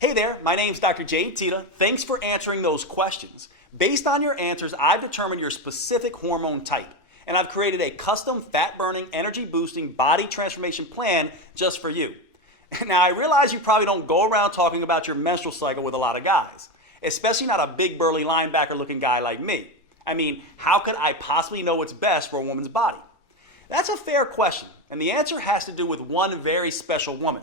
Hey there, my name's Dr. Jade Tita. Thanks for answering those questions. Based on your answers, I've determined your specific hormone type, and I've created a custom fat-burning, energy-boosting body transformation plan just for you. Now, I realize you probably don't go around talking about your menstrual cycle with a lot of guys, especially not a big burly linebacker-looking guy like me. I mean, how could I possibly know what's best for a woman's body? That's a fair question, and the answer has to do with one very special woman,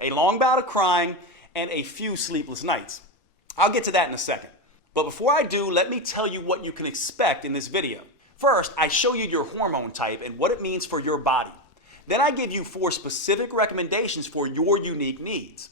a long bout of crying, and a few sleepless nights. I'll get to that in a second. But before I do, let me tell you what you can expect in this video. First, I show you your hormone type and what it means for your body. Then I give you 4 specific recommendations for your unique needs.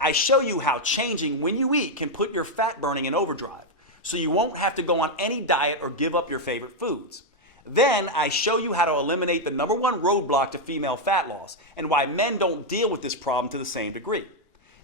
I show you how changing when you eat can put your fat burning in overdrive, so you won't have to go on any diet or give up your favorite foods. Then I show you how to eliminate the #1 roadblock to female fat loss and why men don't deal with this problem to the same degree.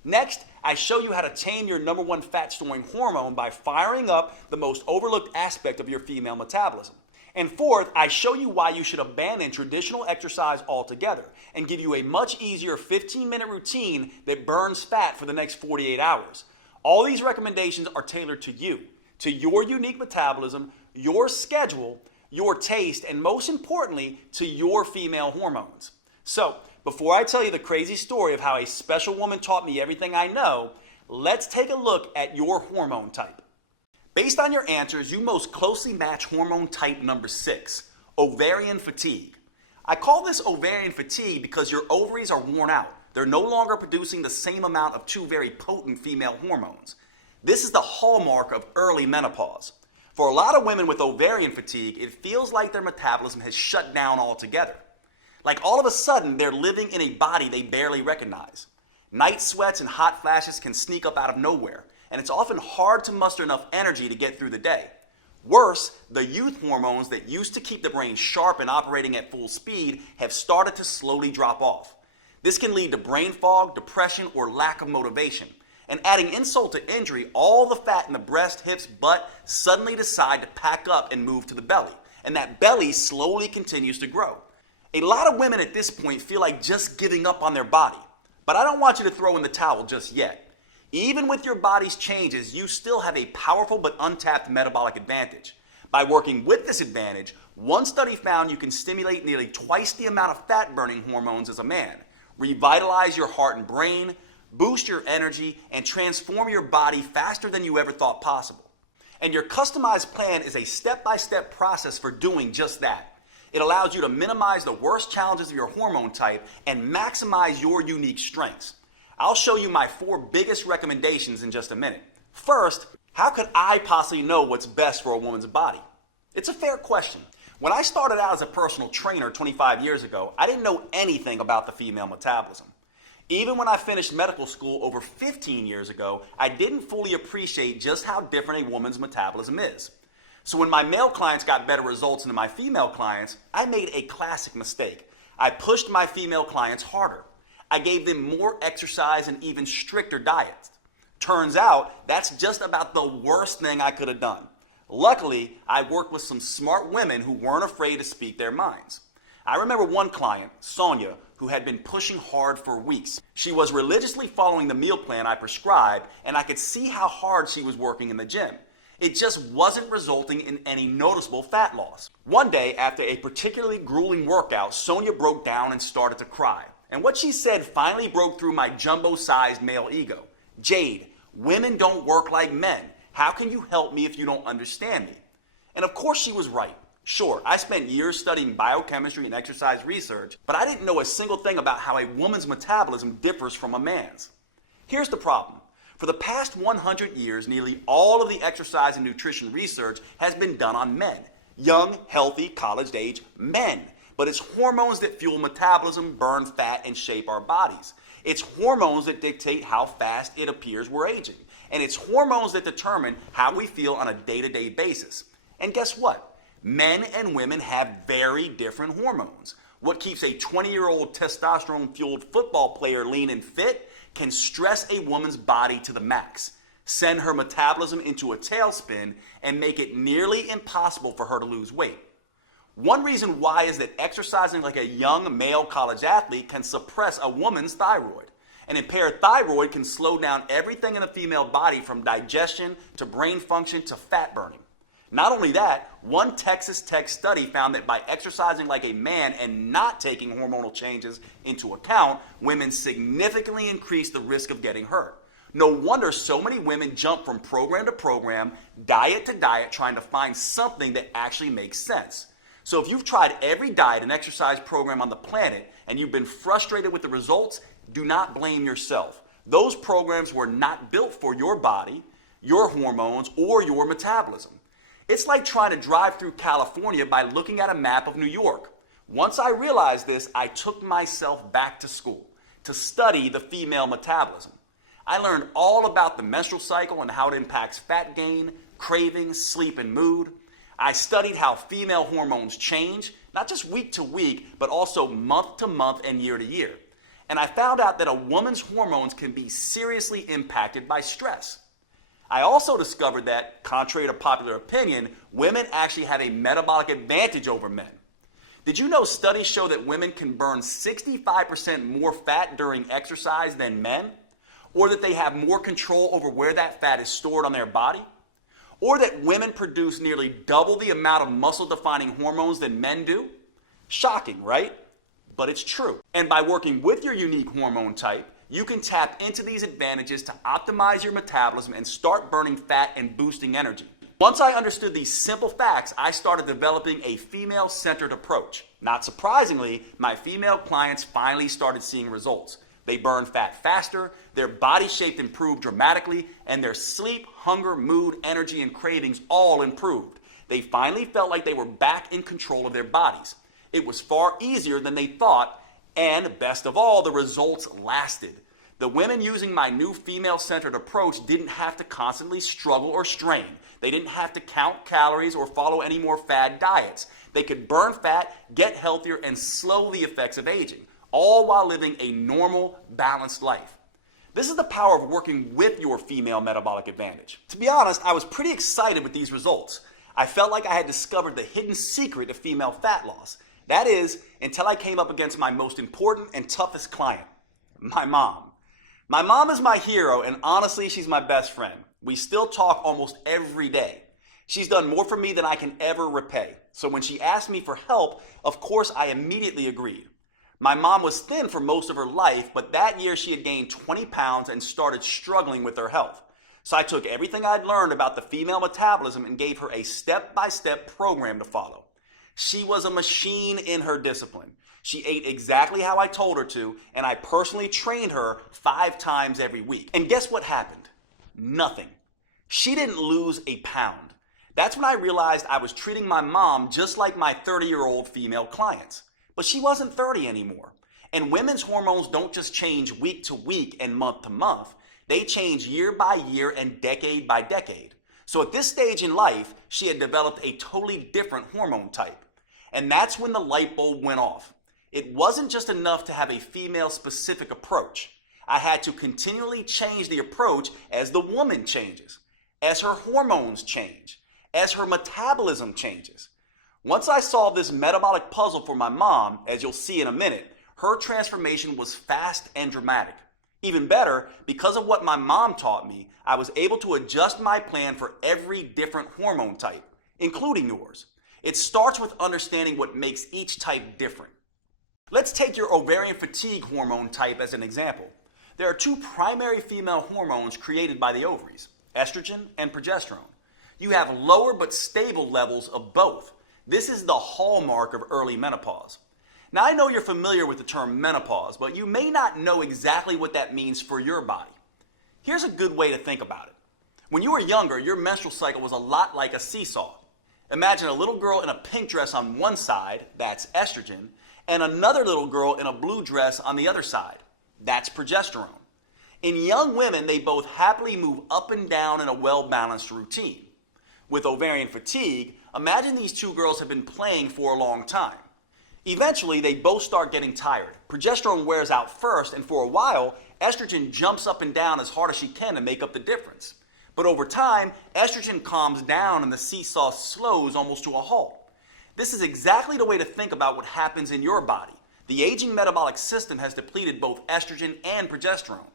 Next, I show you how to tame your #1 fat-storing hormone by firing up the most overlooked aspect of your female metabolism. And fourth, I show you why you should abandon traditional exercise altogether and give you a much easier 15-minute routine that burns fat for the next 48 hours. All these recommendations are tailored to you, to your unique metabolism, your schedule, your taste, and most importantly, to your female hormones. So, before I tell you the crazy story of how a special woman taught me everything I know, let's take a look at your hormone type. Based on your answers, you most closely match hormone type number 6, ovarian fatigue. I call this ovarian fatigue because your ovaries are worn out. They're no longer producing the same amount of 2 very potent female hormones. This is the hallmark of early menopause. For a lot of women with ovarian fatigue, it feels like their metabolism has shut down altogether. Like all of a sudden, they're living in a body they barely recognize. Night sweats and hot flashes can sneak up out of nowhere, and it's often hard to muster enough energy to get through the day. Worse, the youth hormones that used to keep the brain sharp and operating at full speed have started to slowly drop off. This can lead to brain fog, depression, or lack of motivation. And adding insult to injury, all the fat in the breast, hips, butt suddenly decide to pack up and move to the belly, and that belly slowly continues to grow. A lot of women at this point feel like just giving up on their body, but I don't want you to throw in the towel just yet. Even with your body's changes, you still have a powerful but untapped metabolic advantage. By working with this advantage, one study found you can stimulate nearly twice the amount of fat-burning hormones as a man, revitalize your heart and brain, boost your energy, and transform your body faster than you ever thought possible. And your customized plan is a step-by-step process for doing just that. It allows you to minimize the worst challenges of your hormone type and maximize your unique strengths. I'll show you my 4 biggest recommendations in just a minute. First, how could I possibly know what's best for a woman's body? It's a fair question. When I started out as a personal trainer 25 years ago, I didn't know anything about the female metabolism. Even when I finished medical school over 15 years ago, I didn't fully appreciate just how different a woman's metabolism is. So when my male clients got better results than my female clients, I made a classic mistake. I pushed my female clients harder. I gave them more exercise and even stricter diets. Turns out, that's just about the worst thing I could have done. Luckily, I worked with some smart women who weren't afraid to speak their minds. I remember one client, Sonia, who had been pushing hard for weeks. She was religiously following the meal plan I prescribed, and I could see how hard she was working in the gym. It just wasn't resulting in any noticeable fat loss. One day, after a particularly grueling workout, Sonia broke down and started to cry. And what she said finally broke through my jumbo-sized male ego. "Jade, women don't work like men. How can you help me if you don't understand me?" And of course she was right. Sure, I spent years studying biochemistry and exercise research, but I didn't know a single thing about how a woman's metabolism differs from a man's. Here's the problem. For the past 100 years, nearly all of the exercise and nutrition research has been done on men. Young, healthy, college-age men. But it's hormones that fuel metabolism, burn fat, and shape our bodies. It's hormones that dictate how fast it appears we're aging. And it's hormones that determine how we feel on a day-to-day basis. And guess what? Men and women have very different hormones. What keeps a 20-year-old testosterone-fueled football player lean and fit can stress a woman's body to the max, send her metabolism into a tailspin, and make it nearly impossible for her to lose weight. One reason why is that exercising like a young male college athlete can suppress a woman's thyroid. An impaired thyroid can slow down everything in the female body from digestion to brain function to fat burning. Not only that, one Texas Tech study found that by exercising like a man and not taking hormonal changes into account, women significantly increase the risk of getting hurt. No wonder so many women jump from program to program, diet to diet, trying to find something that actually makes sense. So if you've tried every diet and exercise program on the planet and you've been frustrated with the results, do not blame yourself. Those programs were not built for your body, your hormones, or your metabolism. It's like trying to drive through California by looking at a map of New York. Once I realized this, I took myself back to school to study the female metabolism. I learned all about the menstrual cycle and how it impacts fat gain, cravings, sleep, and mood. I studied how female hormones change, not just week to week, but also month to month and year to year. And I found out that a woman's hormones can be seriously impacted by stress. I also discovered that, contrary to popular opinion, women actually have a metabolic advantage over men. Did you know studies show that women can burn 65% more fat during exercise than men? Or that they have more control over where that fat is stored on their body? Or that women produce nearly double the amount of muscle-defining hormones than men do? Shocking, right? But it's true. And by working with your unique hormone type, you can tap into these advantages to optimize your metabolism and start burning fat and boosting energy. Once I understood these simple facts, I started developing a female-centered approach. Not surprisingly, my female clients finally started seeing results. They burned fat faster, their body shape improved dramatically, and their sleep, hunger, mood, energy, and cravings all improved. They finally felt like they were back in control of their bodies. It was far easier than they thought, and best of all, the results lasted. The women using my new female-centered approach didn't have to constantly struggle or strain. They didn't have to count calories or follow any more fad diets. They could burn fat, get healthier, and slow the effects of aging, all while living a normal, balanced life. This is the power of working with your female metabolic advantage. To be honest, I was pretty excited with these results. I felt like I had discovered the hidden secret of female fat loss. That is, until I came up against my most important and toughest client, my mom. My mom is my hero, and honestly, she's my best friend. We still talk almost every day. She's done more for me than I can ever repay. So when she asked me for help, of course, I immediately agreed. My mom was thin for most of her life, but that year she had gained 20 pounds and started struggling with her health. So I took everything I'd learned about the female metabolism and gave her a step-by-step program to follow. She was a machine in her discipline. She ate exactly how I told her to, and I personally trained her 5 times every week. And guess what happened? Nothing. She didn't lose a pound. That's when I realized I was treating my mom just like my 30-year-old female clients. But she wasn't 30 anymore. And women's hormones don't just change week to week and month to month. They change year by year and decade by decade. So at this stage in life, she had developed a totally different hormone type. And that's when the light bulb went off. It wasn't just enough to have a female-specific approach. I had to continually change the approach as the woman changes, as her hormones change, as her metabolism changes. Once I solved this metabolic puzzle for my mom, as you'll see in a minute, her transformation was fast and dramatic. Even better, because of what my mom taught me, I was able to adjust my plan for every different hormone type, including yours. It starts with understanding what makes each type different. Let's take your ovarian fatigue hormone type as an example. There are 2 primary female hormones created by the ovaries, estrogen and progesterone. You have lower but stable levels of both. This is the hallmark of early menopause. Now, I know you're familiar with the term menopause, but you may not know exactly what that means for your body. Here's a good way to think about it. When you were younger, your menstrual cycle was a lot like a seesaw. Imagine a little girl in a pink dress on one side, that's estrogen, and another little girl in a blue dress on the other side, that's progesterone. In young women, they both happily move up and down in a well-balanced routine. With ovarian fatigue, imagine these 2 girls have been playing for a long time. Eventually, they both start getting tired. Progesterone wears out first, and for a while, estrogen jumps up and down as hard as she can to make up the difference. But over time, estrogen calms down and the seesaw slows almost to a halt. This is exactly the way to think about what happens in your body. The aging metabolic system has depleted both estrogen and progesterone.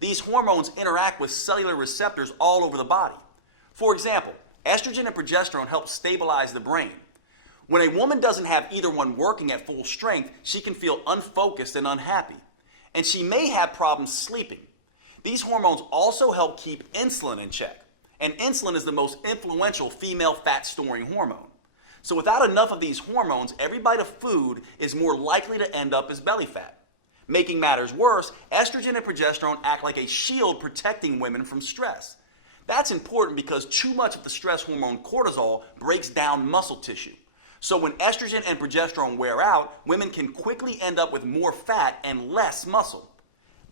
These hormones interact with cellular receptors all over the body. For example, estrogen and progesterone help stabilize the brain. When a woman doesn't have either one working at full strength, she can feel unfocused and unhappy. And she may have problems sleeping. These hormones also help keep insulin in check. And insulin is the most influential female fat-storing hormone. So without enough of these hormones, every bite of food is more likely to end up as belly fat. Making matters worse, estrogen and progesterone act like a shield protecting women from stress. That's important because too much of the stress hormone cortisol breaks down muscle tissue. So when estrogen and progesterone wear out, women can quickly end up with more fat and less muscle.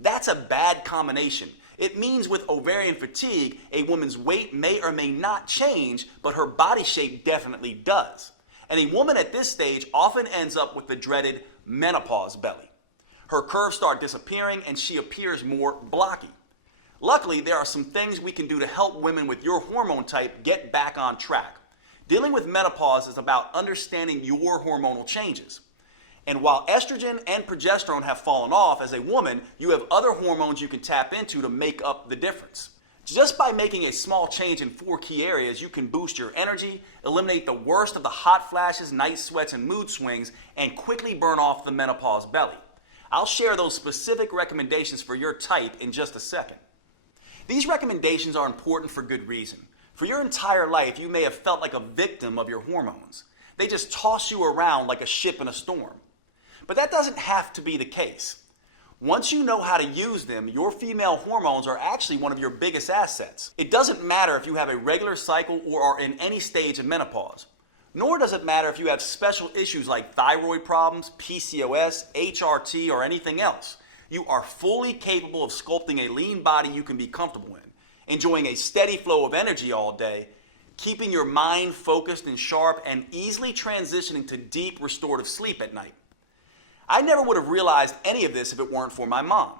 That's a bad combination. It means with ovarian fatigue, a woman's weight may or may not change, but her body shape definitely does. And a woman at this stage often ends up with the dreaded menopause belly. Her curves start disappearing and she appears more blocky. Luckily, there are some things we can do to help women with your hormone type get back on track. Dealing with menopause is about understanding your hormonal changes. And while estrogen and progesterone have fallen off as a woman, you have other hormones you can tap into to make up the difference. Just by making a small change in 4 key areas, you can boost your energy, eliminate the worst of the hot flashes, night sweats, and mood swings, and quickly burn off the menopause belly. I'll share those specific recommendations for your type in just a second. These recommendations are important for good reason. For your entire life, you may have felt like a victim of your hormones. They just toss you around like a ship in a storm. But that doesn't have to be the case. Once you know how to use them, your female hormones are actually one of your biggest assets. It doesn't matter if you have a regular cycle or are in any stage of menopause. Nor does it matter if you have special issues like thyroid problems, PCOS, HRT, or anything else. You are fully capable of sculpting a lean body you can be comfortable in, enjoying a steady flow of energy all day, keeping your mind focused and sharp, and easily transitioning to deep restorative sleep at night. I never would have realized any of this if it weren't for my mom.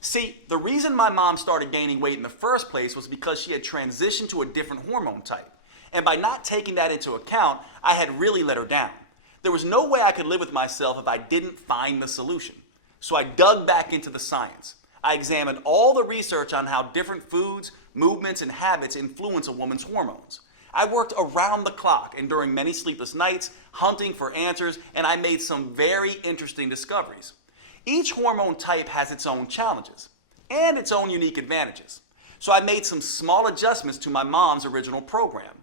See, the reason my mom started gaining weight in the first place was because she had transitioned to a different hormone type. And by not taking that into account, I had really let her down. There was no way I could live with myself if I didn't find the solution. So I dug back into the science. I examined all the research on how different foods, movements, and habits influence a woman's hormones. I worked around the clock and during many sleepless nights, hunting for answers, and I made some very interesting discoveries. Each hormone type has its own challenges and its own unique advantages. So I made some small adjustments to my mom's original program.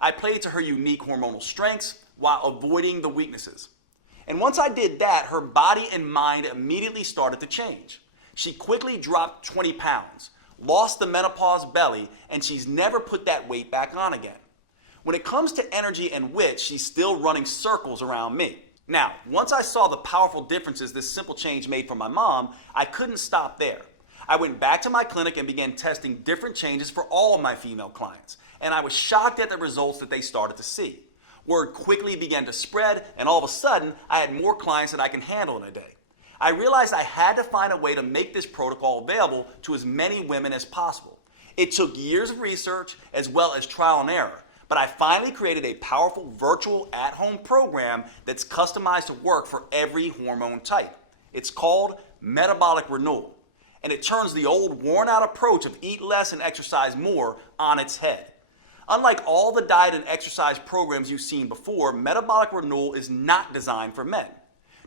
I played to her unique hormonal strengths while avoiding the weaknesses. And once I did that, her body and mind immediately started to change. She quickly dropped 20 pounds, lost the menopause belly, and she's never put that weight back on again. When it comes to energy and wit, she's still running circles around me. Now, once I saw the powerful differences this simple change made for my mom, I couldn't stop there. I went back to my clinic and began testing different changes for all of my female clients, and I was shocked at the results that they started to see. Word quickly began to spread, and all of a sudden, I had more clients than I can handle in a day. I realized I had to find a way to make this protocol available to as many women as possible. It took years of research as well as trial and error, but I finally created a powerful virtual at-home program that's customized to work for every hormone type. It's called Metabolic Renewal, and it turns the old worn-out approach of eat less and exercise more on its head. Unlike all the diet and exercise programs you've seen before, Metabolic Renewal is not designed for men.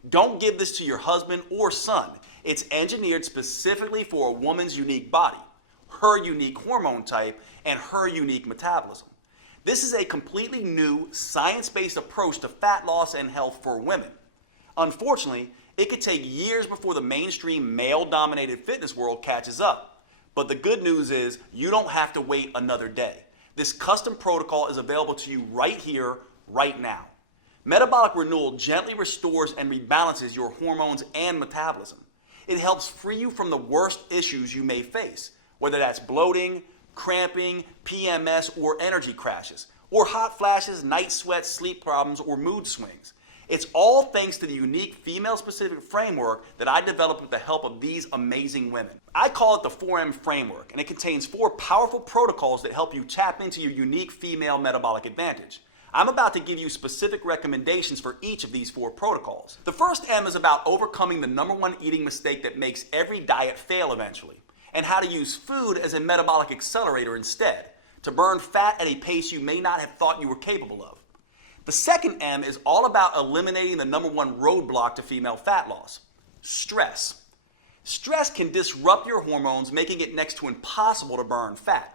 Don't give this to your husband or son. It's engineered specifically for a woman's unique body, her unique hormone type, and her unique metabolism. This is a completely new, science-based approach to fat loss and health for women. Unfortunately, it could take years before the mainstream male-dominated fitness world catches up. But the good news is you don't have to wait another day. This custom protocol is available to you right here, right now. Metabolic Renewal gently restores and rebalances your hormones and metabolism. It helps free you from the worst issues you may face, whether that's bloating, cramping, PMS, or energy crashes, or hot flashes, night sweats, sleep problems, or mood swings. It's all thanks to the unique female-specific framework that I developed with the help of these amazing women. I call it the 4M framework, and it contains 4 powerful protocols that help you tap into your unique female metabolic advantage. I'm about to give you specific recommendations for each of these 4 protocols. The first M is about overcoming the #1 eating mistake that makes every diet fail eventually, and how to use food as a metabolic accelerator instead, to burn fat at a pace you may not have thought you were capable of. The second M is all about eliminating the #1 roadblock to female fat loss: stress. Stress can disrupt your hormones, making it next to impossible to burn fat.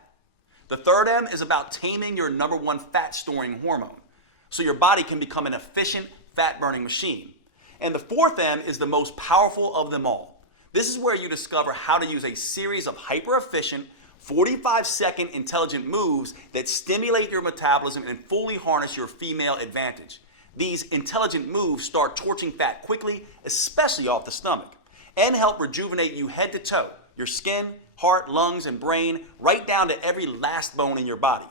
The third M is about taming your #1 fat storing hormone, so your body can become an efficient fat burning machine. And the fourth M is the most powerful of them all. This is where you discover how to use a series of hyper efficient 45-second intelligent moves that stimulate your metabolism and fully harness your female advantage. These intelligent moves start torching fat quickly, especially off the stomach, and help rejuvenate you head to toe, your skin, heart, lungs, and brain, right down to every last bone in your body.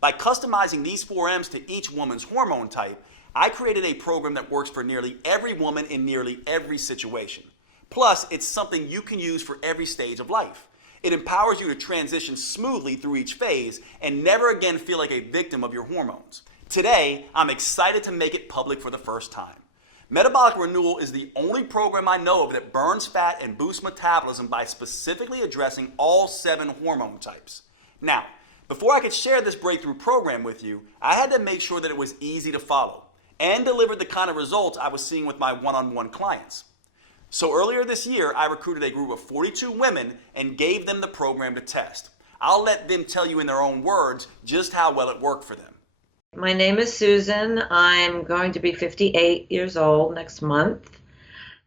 By customizing these 4 M's to each woman's hormone type, I created a program that works for nearly every woman in nearly every situation. Plus, it's something you can use for every stage of life. It empowers you to transition smoothly through each phase and never again feel like a victim of your hormones. Today, I'm excited to make it public for the first time. Metabolic Renewal is the only program I know of that burns fat and boosts metabolism by specifically addressing all 7 hormone types. Now, before I could share this breakthrough program with you, I had to make sure that it was easy to follow and delivered the kind of results I was seeing with my one-on-one clients. So earlier this year, I recruited a group of 42 women and gave them the program to test. I'll let them tell you in their own words just how well it worked for them. My name is Susan. I'm going to be 58 years old next month.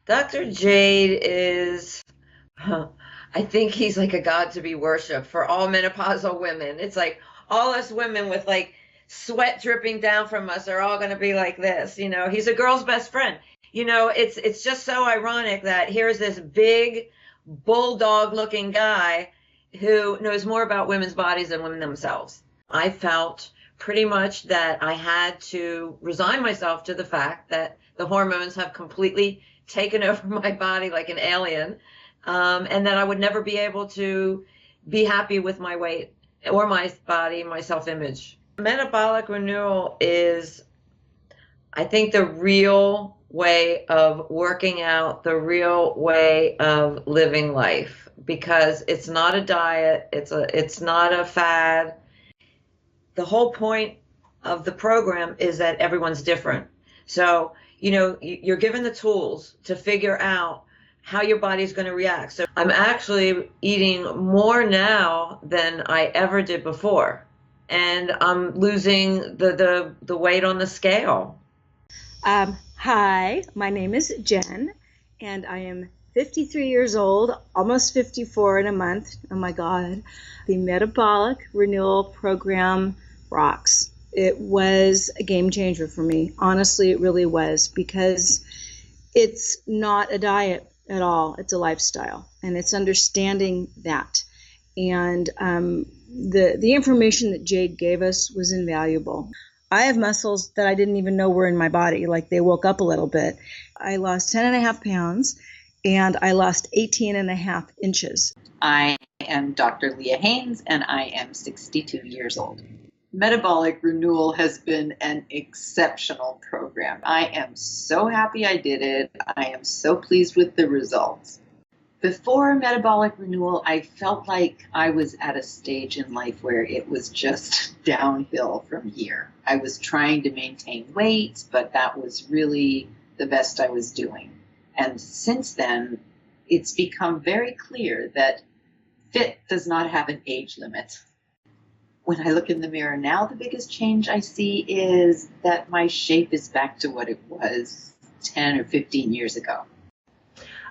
Dr. Jade is, I think he's like a god to be worshipped for all menopausal women. It's like all us women with like sweat dripping down from us are all going to be like this. You know, he's a girl's best friend. You know, it's just so ironic that here's this big bulldog looking guy who knows more about women's bodies than women themselves. I felt pretty much that I had to resign myself to the fact that the hormones have completely taken over my body like an alien, and that I would never be able to be happy with my weight or my body, my self-image. Metabolic Renewal is, I think, the real way of working out, the real way of living life, because it's not a diet, it's not a fad. The whole point of the program is that everyone's different. So, you know, you're given the tools to figure out how your body's going to react. So I'm actually eating more now than I ever did before. And I'm losing the weight on the scale. Hi, my name is Jen, and I am 53 years old, almost 54 in a month. Oh my God. The Metabolic Renewal program rocks. It was a game changer for me. Honestly, it really was, because it's not a diet at all. It's a lifestyle, and it's understanding that. And the information that Jade gave us was invaluable. I have muscles that I didn't even know were in my body, like they woke up a little bit. I lost 10.5 pounds, and I lost 18.5 inches. I am Dr. Leah Haynes, and I am 62 years old. Metabolic Renewal has been an exceptional program. I am so happy I did it. I am so pleased with the results. Before Metabolic Renewal, I felt like I was at a stage in life where it was just downhill from here. I was trying to maintain weight, but that was really the best I was doing. And since then, it's become very clear that fit does not have an age limit. When I look in the mirror now, the biggest change I see is that my shape is back to what it was 10 or 15 years ago.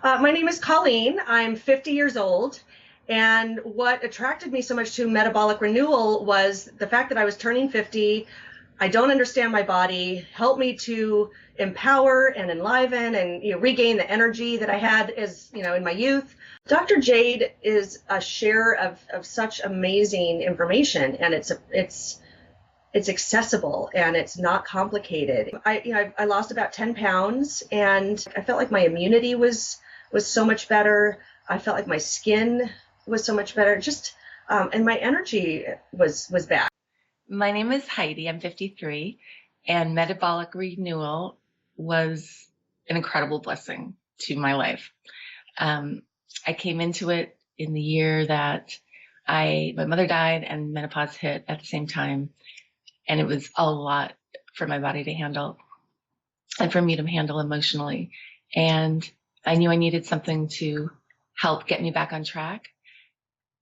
My name is Colleen. I'm 50 years old. And what attracted me so much to Metabolic Renewal was the fact that I was turning 50. I don't understand my body. Help me to empower and enliven and regain the energy that I had as in my youth. Dr. Jade is a share of such amazing information, and it's accessible and it's not complicated. I lost about 10 pounds, and I felt like my immunity was so much better. I felt like my skin was so much better. And my energy was back. My name is Heidi. I'm 53, And Metabolic Renewal was an incredible blessing to my life. I came into it in the year that my mother died and menopause hit at the same time. And it was a lot for my body to handle and for me to handle emotionally. And I knew I needed something to help get me back on track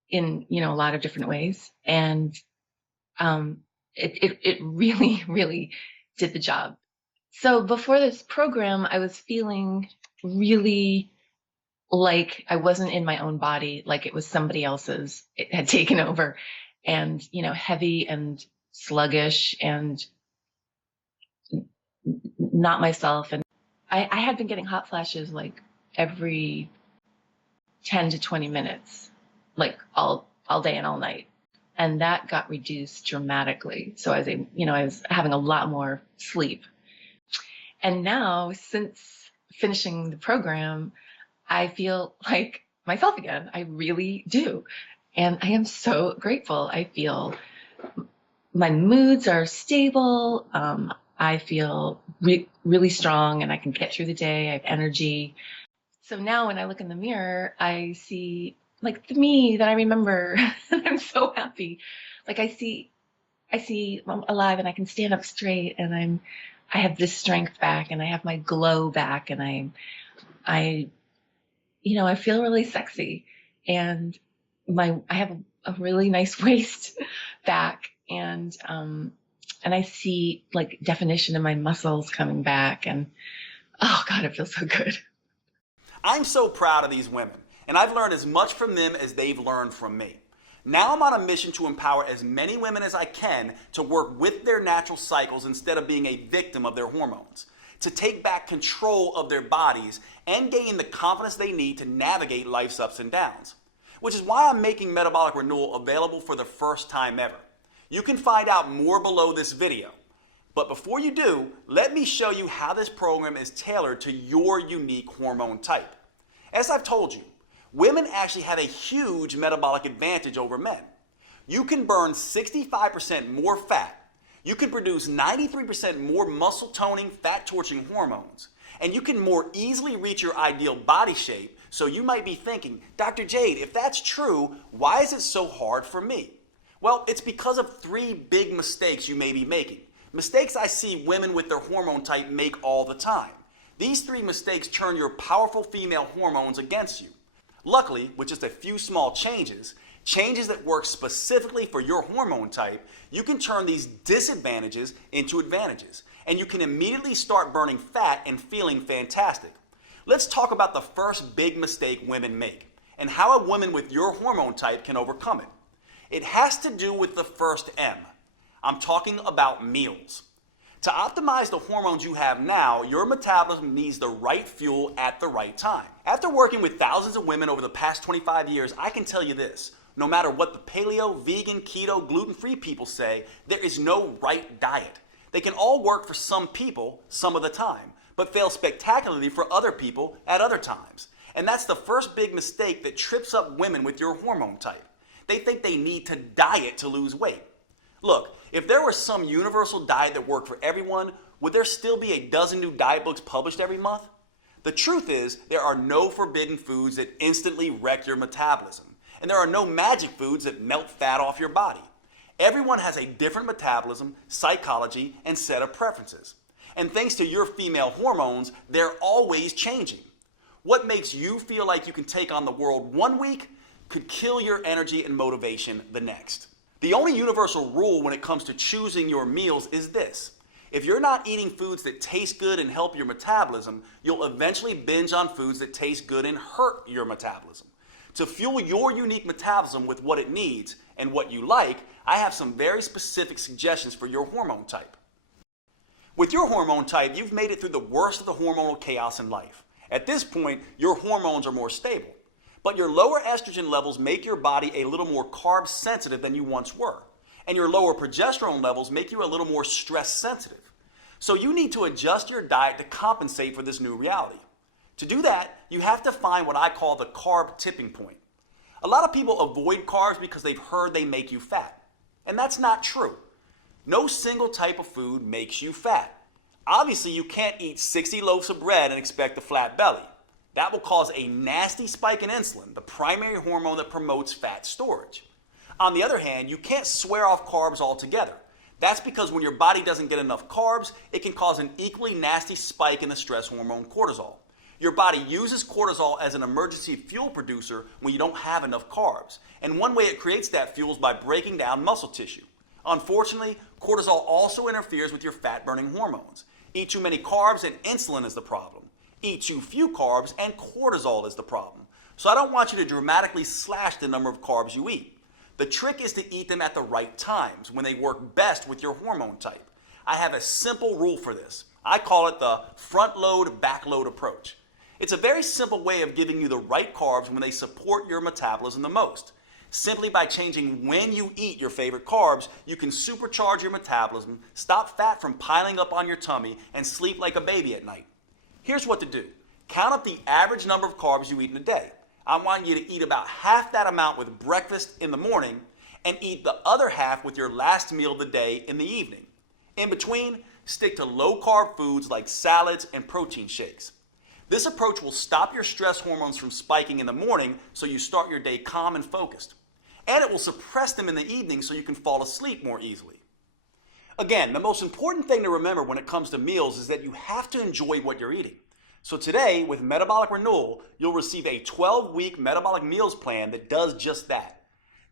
in, a lot of different ways. And it really, really did the job. So before this program, I was feeling really like I wasn't in my own body, like it was somebody else's. It had taken over, and, heavy and sluggish and not myself. And I had been getting hot flashes like every 10 to 20 minutes, like all day and all night. And that got reduced dramatically. So I was having a lot more sleep. And now, since finishing the program, I feel like myself again. I really do. And I am so grateful. I feel my moods are stable. I feel really strong, and I can get through the day. I have energy. So now when I look in the mirror, I see like the me that I remember. And I'm so happy. Like I see I'm alive, and I can stand up straight, and I have this strength back, and I have my glow back, and I feel really sexy, and I have a really nice waist back, and I see like definition in my muscles coming back, and oh God, it feels so good. I'm so proud of these women, and I've learned as much from them as they've learned from me. Now I'm on a mission to empower as many women as I can to work with their natural cycles instead of being a victim of their hormones, to take back control of their bodies and gain the confidence they need to navigate life's ups and downs. Which is why I'm making Metabolic Renewal available for the first time ever. You can find out more below this video. But before you do, let me show you how this program is tailored to your unique hormone type. As I've told you, women actually have a huge metabolic advantage over men. You can burn 65% more fat. You can produce 93% more muscle toning, fat torching hormones. And you can more easily reach your ideal body shape. So you might be thinking, Dr. Jade, if that's true, why is it so hard for me? Well, it's because of 3 big mistakes you may be making. Mistakes I see women with their hormone type make all the time. These 3 mistakes turn your powerful female hormones against you. Luckily, with just a few small changes that work specifically for your hormone type, you can turn these disadvantages into advantages, and you can immediately start burning fat and feeling fantastic. Let's talk about the first big mistake women make, and how a woman with your hormone type can overcome it. It has to do with the first M. I'm talking about meals. To optimize the hormones you have now, your metabolism needs the right fuel at the right time. After working with thousands of women over the past 25 years, I can tell you this. No matter what the paleo, vegan, keto, gluten-free people say, there is no right diet. They can all work for some people some of the time, but fail spectacularly for other people at other times. And that's the first big mistake that trips up women with your hormone type. They think they need to diet to lose weight. Look, if there was some universal diet that worked for everyone, would there still be a dozen new diet books published every month? The truth is, there are no forbidden foods that instantly wreck your metabolism, and there are no magic foods that melt fat off your body. Everyone has a different metabolism, psychology, and set of preferences. And thanks to your female hormones, they're always changing. What makes you feel like you can take on the world one week could kill your energy and motivation the next. The only universal rule when it comes to choosing your meals is this. If you're not eating foods that taste good and help your metabolism, you'll eventually binge on foods that taste good and hurt your metabolism. To fuel your unique metabolism with what it needs and what you like, I have some very specific suggestions for your hormone type. With your hormone type, you've made it through the worst of the hormonal chaos in life. At this point, your hormones are more stable. But your lower estrogen levels make your body a little more carb sensitive than you once were. And your lower progesterone levels make you a little more stress sensitive. So you need to adjust your diet to compensate for this new reality. To do that, you have to find what I call the carb tipping point. A lot of people avoid carbs because they've heard they make you fat. And that's not true. No single type of food makes you fat. Obviously, you can't eat 60 loaves of bread and expect a flat belly. That will cause a nasty spike in insulin, the primary hormone that promotes fat storage. On the other hand, you can't swear off carbs altogether. That's because when your body doesn't get enough carbs, it can cause an equally nasty spike in the stress hormone cortisol. Your body uses cortisol as an emergency fuel producer when you don't have enough carbs. And one way it creates that fuel is by breaking down muscle tissue. Unfortunately, cortisol also interferes with your fat-burning hormones. Eat too many carbs and insulin is the problem. Eat too few carbs and cortisol is the problem. So I don't want you to dramatically slash the number of carbs you eat. The trick is to eat them at the right times, when they work best with your hormone type. I have a simple rule for this. I call it the front load, back load approach. It's a very simple way of giving you the right carbs when they support your metabolism the most. Simply by changing when you eat your favorite carbs, you can supercharge your metabolism, stop fat from piling up on your tummy, and sleep like a baby at night. Here's what to do. Count up the average number of carbs you eat in a day. I want you to eat about half that amount with breakfast in the morning and eat the other half with your last meal of the day in the evening. In between, stick to low-carb foods like salads and protein shakes. This approach will stop your stress hormones from spiking in the morning so you start your day calm and focused. And it will suppress them in the evening so you can fall asleep more easily. Again, the most important thing to remember when it comes to meals is that you have to enjoy what you're eating. So today, with Metabolic Renewal, you'll receive a 12-week metabolic meals plan that does just that.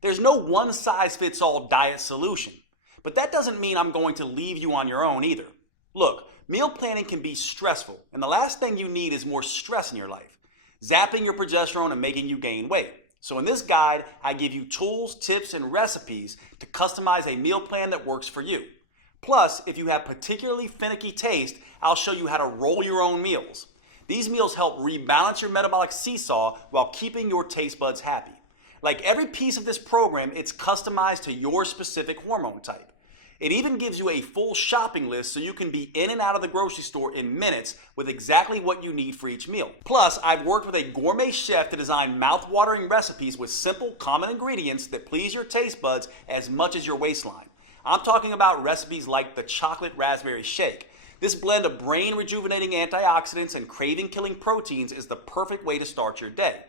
There's no one-size-fits-all diet solution, but that doesn't mean I'm going to leave you on your own either. Look, meal planning can be stressful, and the last thing you need is more stress in your life, zapping your progesterone and making you gain weight. So in this guide, I give you tools, tips, and recipes to customize a meal plan that works for you. Plus, if you have particularly finicky taste, I'll show you how to roll your own meals. These meals help rebalance your metabolic seesaw while keeping your taste buds happy. Like every piece of this program, it's customized to your specific hormone type. It even gives you a full shopping list so you can be in and out of the grocery store in minutes with exactly what you need for each meal. Plus, I've worked with a gourmet chef to design mouth-watering recipes with simple, common ingredients that please your taste buds as much as your waistline. I'm talking about recipes like the chocolate raspberry shake. This blend of brain-rejuvenating antioxidants and craving-killing proteins is the perfect way to start your day.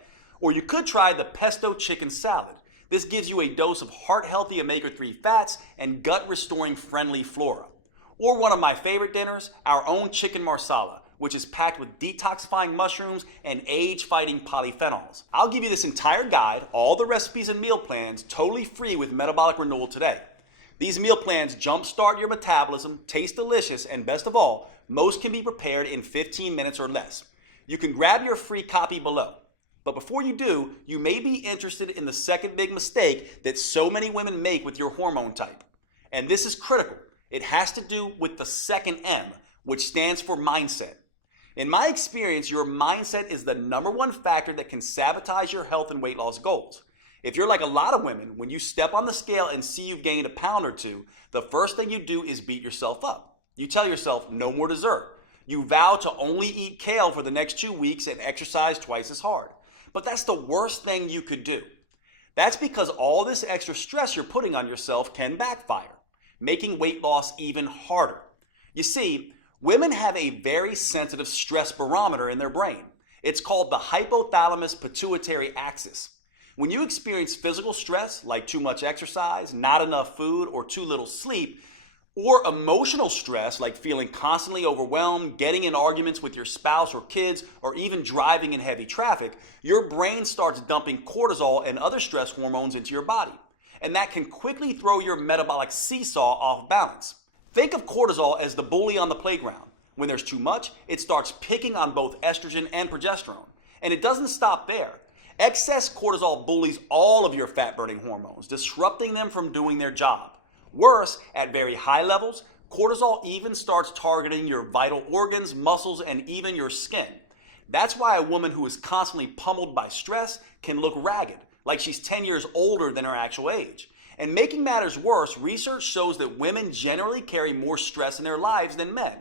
Or you could try the pesto chicken salad. This gives you a dose of heart-healthy omega-3 fats and gut-restoring friendly flora. Or one of my favorite dinners, our own chicken marsala, which is packed with detoxifying mushrooms and age-fighting polyphenols. I'll give you this entire guide, all the recipes and meal plans, totally free with Metabolic Renewal today. These meal plans jumpstart your metabolism, taste delicious, and best of all, most can be prepared in 15 minutes or less. You can grab your free copy below. But before you do, you may be interested in the second big mistake that so many women make with your hormone type. And this is critical. It has to do with the second M, which stands for mindset. In my experience, your mindset is the number one factor that can sabotage your health and weight loss goals. If you're like a lot of women, when you step on the scale and see you've gained a pound or two, the first thing you do is beat yourself up. You tell yourself, no more dessert. You vow to only eat kale for the next 2 weeks and exercise twice as hard. But that's the worst thing you could do. That's because all this extra stress you're putting on yourself can backfire, making weight loss even harder. You see, women have a very sensitive stress barometer in their brain. It's called the hypothalamus pituitary axis. When you experience physical stress, like too much exercise, not enough food, or too little sleep, or emotional stress, like feeling constantly overwhelmed, getting in arguments with your spouse or kids, or even driving in heavy traffic, your brain starts dumping cortisol and other stress hormones into your body. And that can quickly throw your metabolic seesaw off balance. Think of cortisol as the bully on the playground. When there's too much, it starts picking on both estrogen and progesterone. And it doesn't stop there. Excess cortisol bullies all of your fat-burning hormones, disrupting them from doing their job. Worse, at very high levels, cortisol even starts targeting your vital organs, muscles, and even your skin. That's why a woman who is constantly pummeled by stress can look ragged, like she's 10 years older than her actual age. And making matters worse, research shows that women generally carry more stress in their lives than men.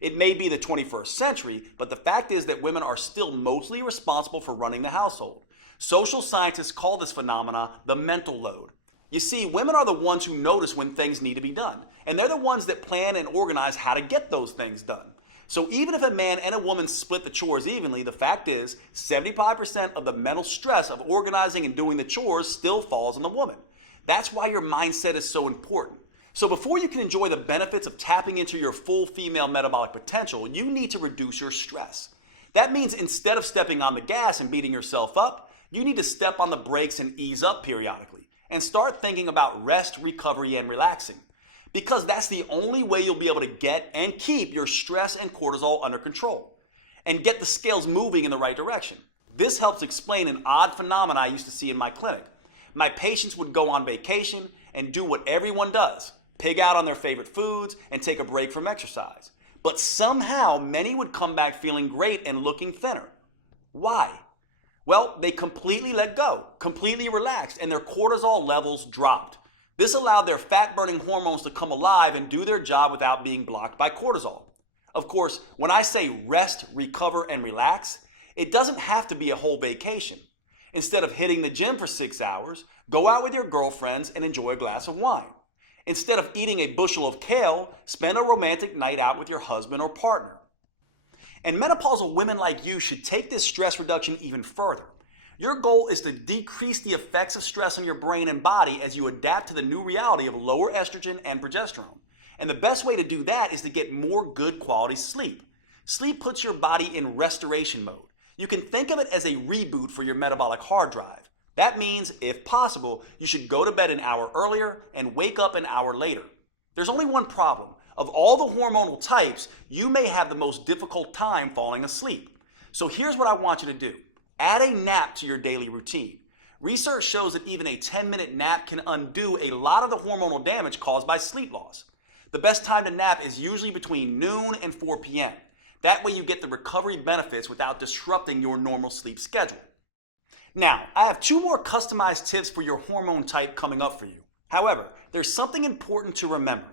It may be the 21st century, but the fact is that women are still mostly responsible for running the household. Social scientists call this phenomena the mental load. You see, women are the ones who notice when things need to be done, and they're the ones that plan and organize how to get those things done. So even if a man and a woman split the chores evenly, the fact is 75% of the mental stress of organizing and doing the chores still falls on the woman. That's why your mindset is so important. So before you can enjoy the benefits of tapping into your full female metabolic potential, you need to reduce your stress. That means instead of stepping on the gas and beating yourself up, you need to step on the brakes and ease up periodically and start thinking about rest, recovery, and relaxing. Because that's the only way you'll be able to get and keep your stress and cortisol under control and get the scales moving in the right direction. This helps explain an odd phenomenon I used to see in my clinic. My patients would go on vacation and do what everyone does, pig out on their favorite foods and take a break from exercise. But somehow many would come back feeling great and looking thinner. Why? Well, they completely let go, completely relaxed, and their cortisol levels dropped. This allowed their fat-burning hormones to come alive and do their job without being blocked by cortisol. Of course, when I say rest, recover, and relax, it doesn't have to be a whole vacation. Instead of hitting the gym for 6 hours, go out with your girlfriends and enjoy a glass of wine. Instead of eating a bushel of kale, spend a romantic night out with your husband or partner. And menopausal women like you should take this stress reduction even further. Your goal is to decrease the effects of stress on your brain and body as you adapt to the new reality of lower estrogen and progesterone. And the best way to do that is to get more good quality sleep. Sleep puts your body in restoration mode. You can think of it as a reboot for your metabolic hard drive. That means, if possible, you should go to bed an hour earlier and wake up an hour later. There's only one problem. Of all the hormonal types, you may have the most difficult time falling asleep. So here's what I want you to do. Add a nap to your daily routine. Research shows that even a 10-minute nap can undo a lot of the hormonal damage caused by sleep loss. The best time to nap is usually between noon and 4 p.m. That way you get the recovery benefits without disrupting your normal sleep schedule. Now, I have 2 more customized tips for your hormone type coming up for you. However, there's something important to remember.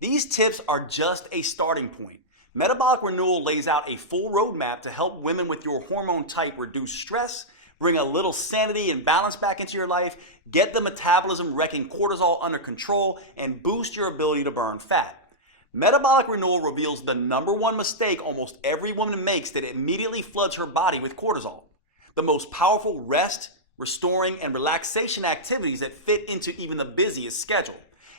These tips are just a starting point. Metabolic Renewal lays out a full roadmap to help women with your hormone type reduce stress, bring a little sanity and balance back into your life, get the metabolism wrecking cortisol under control, and boost your ability to burn fat. Metabolic Renewal reveals the #1 mistake almost every woman makes that immediately floods her body with cortisol. The most powerful rest, restoring, and relaxation activities that fit into even the busiest schedule.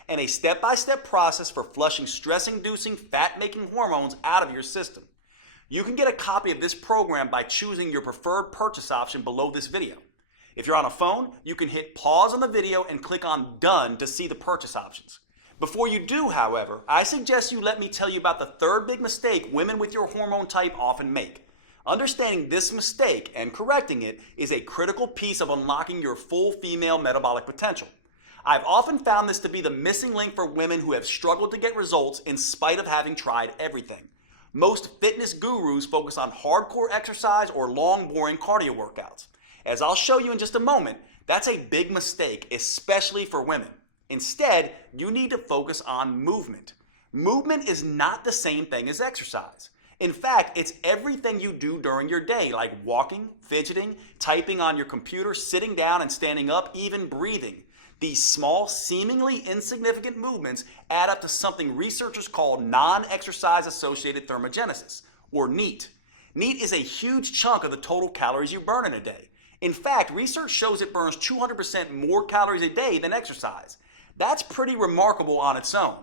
And a step-by-step process for flushing stress-inducing, fat-making hormones out of your system. You can get a copy of this program by choosing your preferred purchase option below this video. If you're on a phone, you can hit pause on the video and click on Done to see the purchase options. Before you do, however, I suggest you let me tell you about the third big mistake women with your hormone type often make. Understanding this mistake and correcting it is a critical piece of unlocking your full female metabolic potential. I've often found this to be the missing link for women who have struggled to get results in spite of having tried everything. Most fitness gurus focus on hardcore exercise or long, boring cardio workouts. As I'll show you in just a moment, that's a big mistake, especially for women. Instead, you need to focus on movement. Movement is not the same thing as exercise. In fact, it's everything you do during your day, like walking, fidgeting, typing on your computer, sitting down and standing up, even breathing. These small, seemingly insignificant movements add up to something researchers call non-exercise associated thermogenesis, or NEAT. NEAT is a huge chunk of the total calories you burn in a day. In fact, research shows it burns 200% more calories a day than exercise. That's pretty remarkable on its own.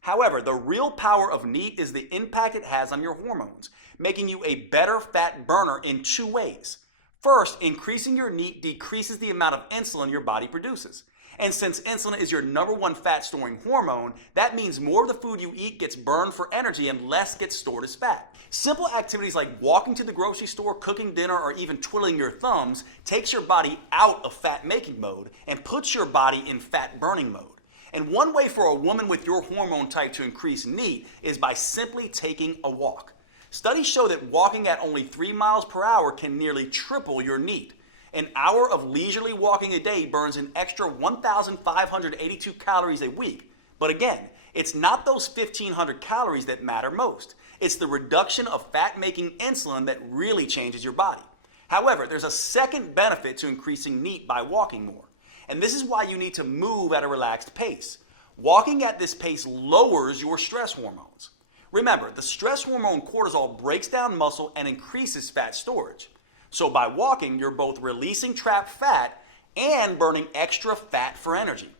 However, the real power of NEAT is the impact it has on your hormones, making you a better fat burner in 2 ways. First, increasing your NEAT decreases the amount of insulin your body produces. And since insulin is your #1 fat-storing hormone, that means more of the food you eat gets burned for energy and less gets stored as fat. Simple activities like walking to the grocery store, cooking dinner, or even twiddling your thumbs takes your body out of fat-making mode and puts your body in fat-burning mode. And one way for a woman with your hormone type to increase NEAT is by simply taking a walk. Studies show that walking at only 3 miles per hour can nearly triple your NEAT. An hour of leisurely walking a day burns an extra 1,582 calories a week. But again, it's not those 1,500 calories that matter most. It's the reduction of fat-making insulin that really changes your body. However, there's a second benefit to increasing NEAT by walking more. And this is why you need to move at a relaxed pace. Walking at this pace lowers your stress hormones. Remember, the stress hormone cortisol breaks down muscle and increases fat storage. So by walking, you're both releasing trapped fat and burning extra fat for energy.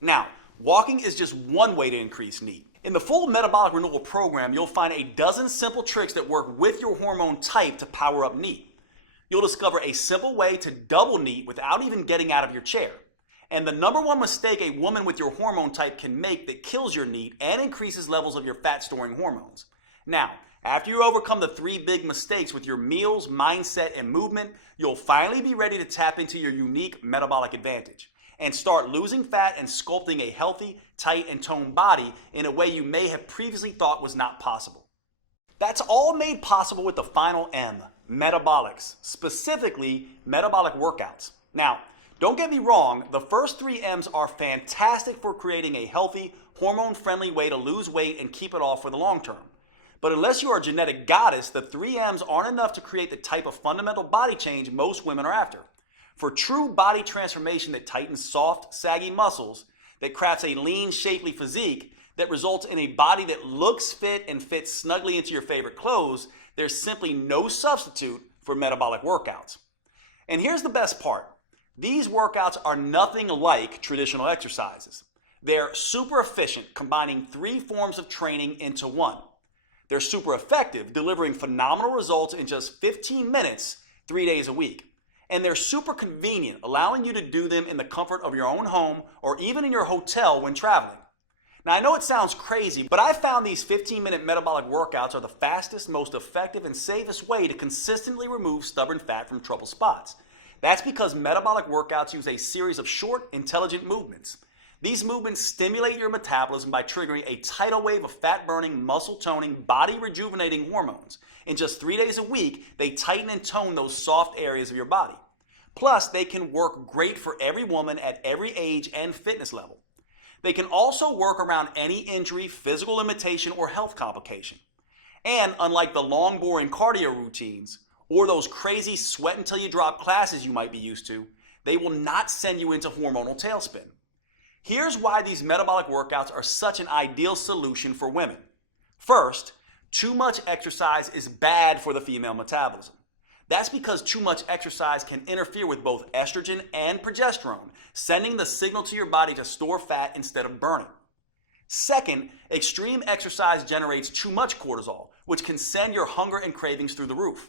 Now, walking is just one way to increase NEAT. In the full Metabolic Renewal program, you'll find a dozen simple tricks that work with your hormone type to power up NEAT. You'll discover a simple way to double NEAT without even getting out of your chair. And the number one mistake a woman with your hormone type can make that kills your NEAT and increases levels of your fat-storing hormones. Now, after you overcome the 3 big mistakes with your meals, mindset, and movement, you'll finally be ready to tap into your unique metabolic advantage and start losing fat and sculpting a healthy, tight, and toned body in a way you may have previously thought was not possible. That's all made possible with the final M, metabolics, specifically metabolic workouts. Now, don't get me wrong, the first 3 M's are fantastic for creating a healthy, hormone-friendly way to lose weight and keep it off for the long term. But unless you are a genetic goddess, the 3 M's aren't enough to create the type of fundamental body change most women are after. For true body transformation that tightens soft, saggy muscles, that crafts a lean, shapely physique, that results in a body that looks fit and fits snugly into your favorite clothes, there's simply no substitute for metabolic workouts. And here's the best part. These workouts are nothing like traditional exercises. They're super efficient, combining 3 forms of training into one. They're super effective, delivering phenomenal results in just 15 minutes, 3 days a week. And they're super convenient, allowing you to do them in the comfort of your own home or even in your hotel when traveling. Now, I know it sounds crazy, but I found these 15-minute metabolic workouts are the fastest, most effective, and safest way to consistently remove stubborn fat from trouble spots. That's because metabolic workouts use a series of short, intelligent movements. These movements stimulate your metabolism by triggering a tidal wave of fat-burning, muscle-toning, body-rejuvenating hormones. In just 3 days a week, they tighten and tone those soft areas of your body. Plus, they can work great for every woman at every age and fitness level. They can also work around any injury, physical limitation, or health complication. And unlike the long, boring cardio routines, or those crazy sweat until you drop classes you might be used to, they will not send you into hormonal tailspin. Here's why these metabolic workouts are such an ideal solution for women. First, too much exercise is bad for the female metabolism. That's because too much exercise can interfere with both estrogen and progesterone, sending the signal to your body to store fat instead of burning. Second, extreme exercise generates too much cortisol, which can send your hunger and cravings through the roof.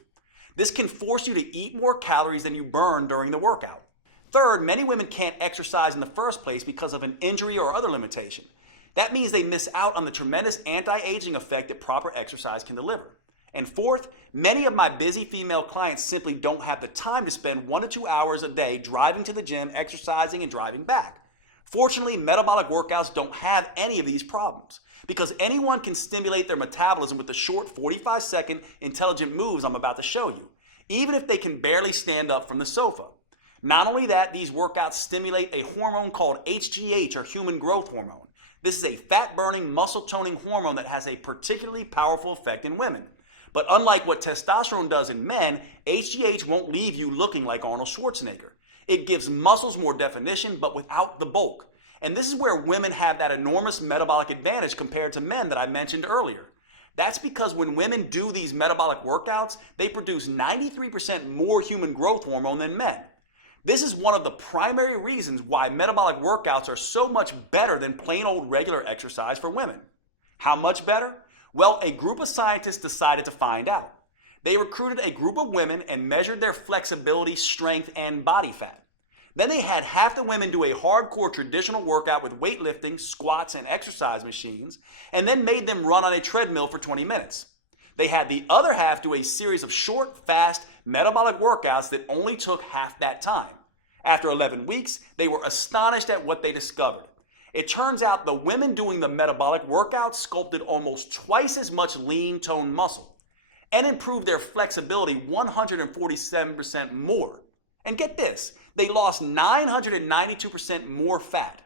This can force you to eat more calories than you burn during the workout. Third, many women can't exercise in the first place because of an injury or other limitation. That means they miss out on the tremendous anti-aging effect that proper exercise can deliver. And fourth, many of my busy female clients simply don't have the time to spend 1 to 2 hours a day driving to the gym, exercising, and driving back. Fortunately, metabolic workouts don't have any of these problems because anyone can stimulate their metabolism with the short 45-second intelligent moves I'm about to show you, even if they can barely stand up from the sofa. Not only that, these workouts stimulate a hormone called HGH, or human growth hormone. This is a fat-burning, muscle-toning hormone that has a particularly powerful effect in women. But unlike what testosterone does in men, HGH won't leave you looking like Arnold Schwarzenegger. It gives muscles more definition, but without the bulk. And this is where women have that enormous metabolic advantage compared to men that I mentioned earlier. That's because when women do these metabolic workouts, they produce 93% more human growth hormone than men. This is one of the primary reasons why metabolic workouts are so much better than plain old regular exercise for women. How much better? Well, a group of scientists decided to find out. They recruited a group of women and measured their flexibility, strength, and body fat. Then they had half the women do a hardcore traditional workout with weightlifting, squats, and exercise machines, and then made them run on a treadmill for 20 minutes. They had the other half do a series of short, fast, metabolic workouts that only took half that time. After 11 weeks, they were astonished at what they discovered. It turns out the women doing the metabolic workouts sculpted almost twice as much lean toned muscle and improved their flexibility 147% more. And get this, they lost 992% more fat.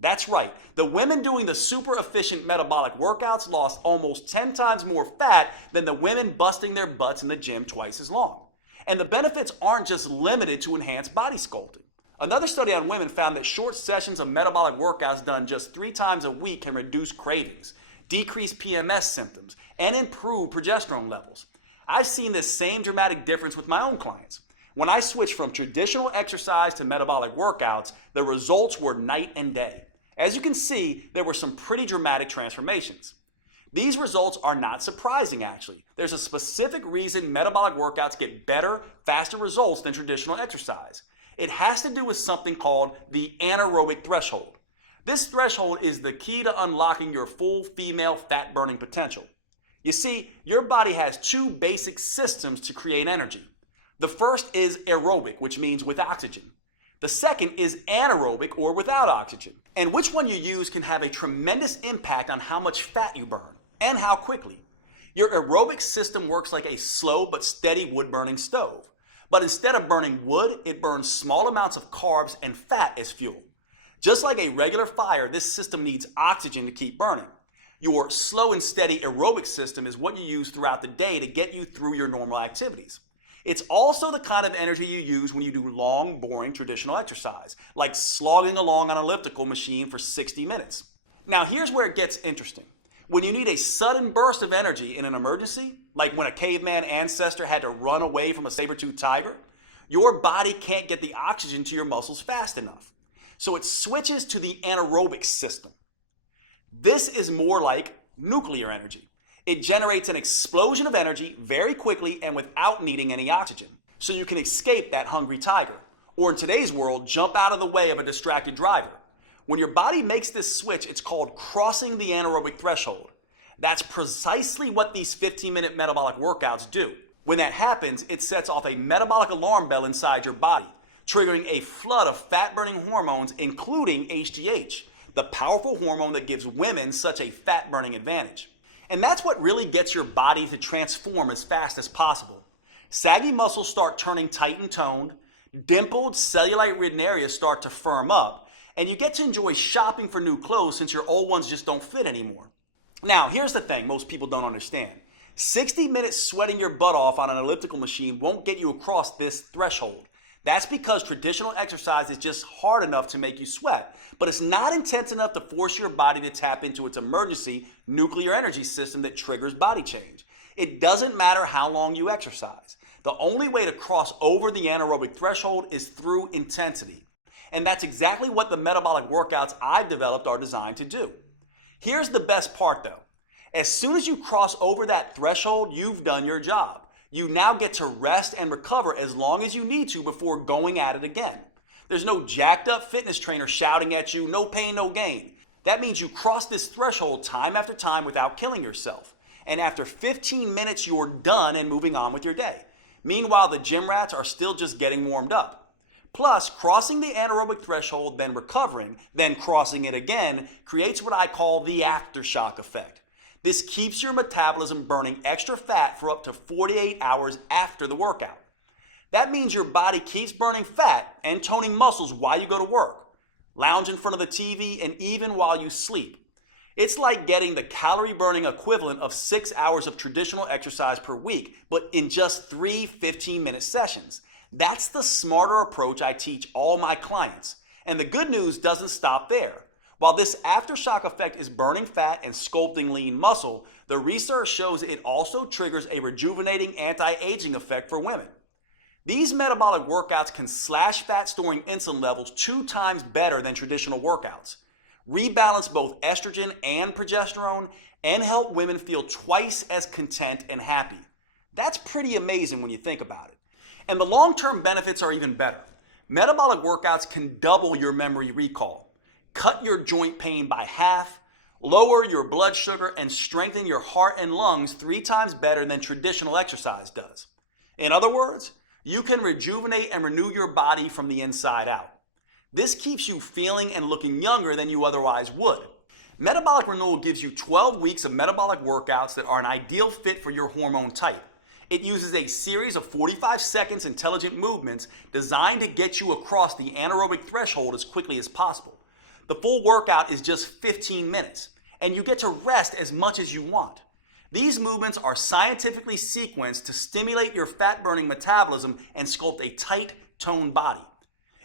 That's right, the women doing the super efficient metabolic workouts lost almost 10 times more fat than the women busting their butts in the gym twice as long. And the benefits aren't just limited to enhanced body sculpting. Another study on women found that short sessions of metabolic workouts done just 3 times a week can reduce cravings, decrease PMS symptoms, and improve progesterone levels. I've seen this same dramatic difference with my own clients. When I switched from traditional exercise to metabolic workouts, the results were night and day. As you can see, there were some pretty dramatic transformations. These results are not surprising, actually. There's a specific reason metabolic workouts get better, faster results than traditional exercise. It has to do with something called the anaerobic threshold. This threshold is the key to unlocking your full female fat burning potential. You see, your body has 2 basic systems to create energy. The first is aerobic, which means with oxygen. The second is anaerobic, or without oxygen. And which one you use can have a tremendous impact on how much fat you burn and how quickly. Your aerobic system works like a slow but steady wood-burning stove. But instead of burning wood, it burns small amounts of carbs and fat as fuel. Just like a regular fire, this system needs oxygen to keep burning. Your slow and steady aerobic system is what you use throughout the day to get you through your normal activities. It's also the kind of energy you use when you do long, boring traditional exercise, like slogging along on an elliptical machine for 60 minutes. Now here's where it gets interesting. When you need a sudden burst of energy in an emergency, like when a caveman ancestor had to run away from a saber-toothed tiger, your body can't get the oxygen to your muscles fast enough. So it switches to the anaerobic system. This is more like nuclear energy. It generates an explosion of energy very quickly and without needing any oxygen. So you can escape that hungry tiger, or in today's world, jump out of the way of a distracted driver. When your body makes this switch, it's called crossing the anaerobic threshold. That's precisely what these 15-minute metabolic workouts do. When that happens, it sets off a metabolic alarm bell inside your body, triggering a flood of fat-burning hormones, including HGH, the powerful hormone that gives women such a fat-burning advantage. And that's what really gets your body to transform as fast as possible. Saggy muscles start turning tight and toned, dimpled cellulite-ridden areas start to firm up, and you get to enjoy shopping for new clothes since your old ones just don't fit anymore. Now, here's the thing most people don't understand. 60 minutes sweating your butt off on an elliptical machine won't get you across this threshold. That's because traditional exercise is just hard enough to make you sweat, but it's not intense enough to force your body to tap into its emergency nuclear energy system that triggers body change. It doesn't matter how long you exercise. The only way to cross over the anaerobic threshold is through intensity. And that's exactly what the metabolic workouts I've developed are designed to do. Here's the best part though. As soon as you cross over that threshold, you've done your job. You now get to rest and recover as long as you need to before going at it again. There's no jacked up fitness trainer shouting at you, no pain, no gain. That means you cross this threshold time after time without killing yourself. And after 15 minutes, you're done and moving on with your day. Meanwhile, the gym rats are still just getting warmed up. Plus, crossing the anaerobic threshold, then recovering, then crossing it again, creates what I call the aftershock effect. This keeps your metabolism burning extra fat for up to 48 hours after the workout. That means your body keeps burning fat and toning muscles while you go to work, lounge in front of the TV, and even while you sleep. It's like getting the calorie burning equivalent of 6 hours of traditional exercise per week, but in just 3 15-minute sessions. That's the smarter approach I teach all my clients. And the good news doesn't stop there. While this aftershock effect is burning fat and sculpting lean muscle, the research shows it also triggers a rejuvenating anti-aging effect for women. These metabolic workouts can slash fat storing insulin levels 2 times better than traditional workouts, rebalance both estrogen and progesterone, and help women feel twice as content and happy. That's pretty amazing when you think about it. And the long-term benefits are even better. Metabolic workouts can double your memory recall, cut your joint pain by half, lower your blood sugar, and strengthen your heart and lungs 3 times better than traditional exercise does. In other words, you can rejuvenate and renew your body from the inside out. This keeps you feeling and looking younger than you otherwise would. Metabolic Renewal gives you 12 weeks of metabolic workouts that are an ideal fit for your hormone type. It uses a series of 45 seconds intelligent movements designed to get you across the anaerobic threshold as quickly as possible. The full workout is just 15 minutes, and you get to rest as much as you want. These movements are scientifically sequenced to stimulate your fat-burning metabolism and sculpt a tight, toned body.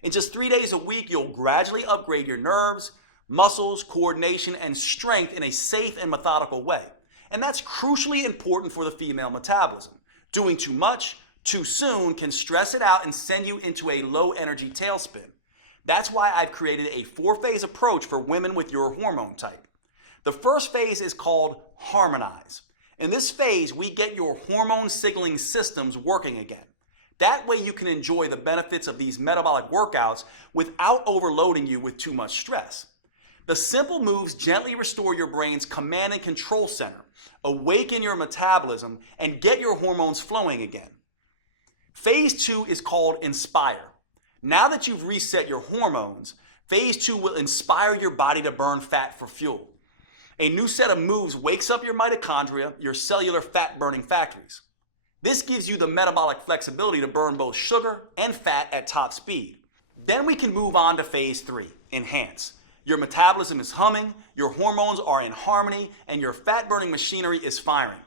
In just 3 days a week, you'll gradually upgrade your nerves, muscles, coordination, and strength in a safe and methodical way. And that's crucially important for the female metabolism. Doing too much, too soon can stress it out and send you into a low energy tailspin. That's why I've created a 4-phase approach for women with your hormone type. The first phase is called Harmonize. In this phase, we get your hormone signaling systems working again. That way you can enjoy the benefits of these metabolic workouts without overloading you with too much stress. The simple moves gently restore your brain's command and control center, awaken your metabolism, and get your hormones flowing again. Phase 2 is called Inspire. Now that you've reset your hormones, phase 2 will inspire your body to burn fat for fuel. A new set of moves wakes up your mitochondria, your cellular fat-burning factories. This gives you the metabolic flexibility to burn both sugar and fat at top speed. Then we can move on to phase 3, Enhance. Your metabolism is humming, your hormones are in harmony, and your fat-burning machinery is firing.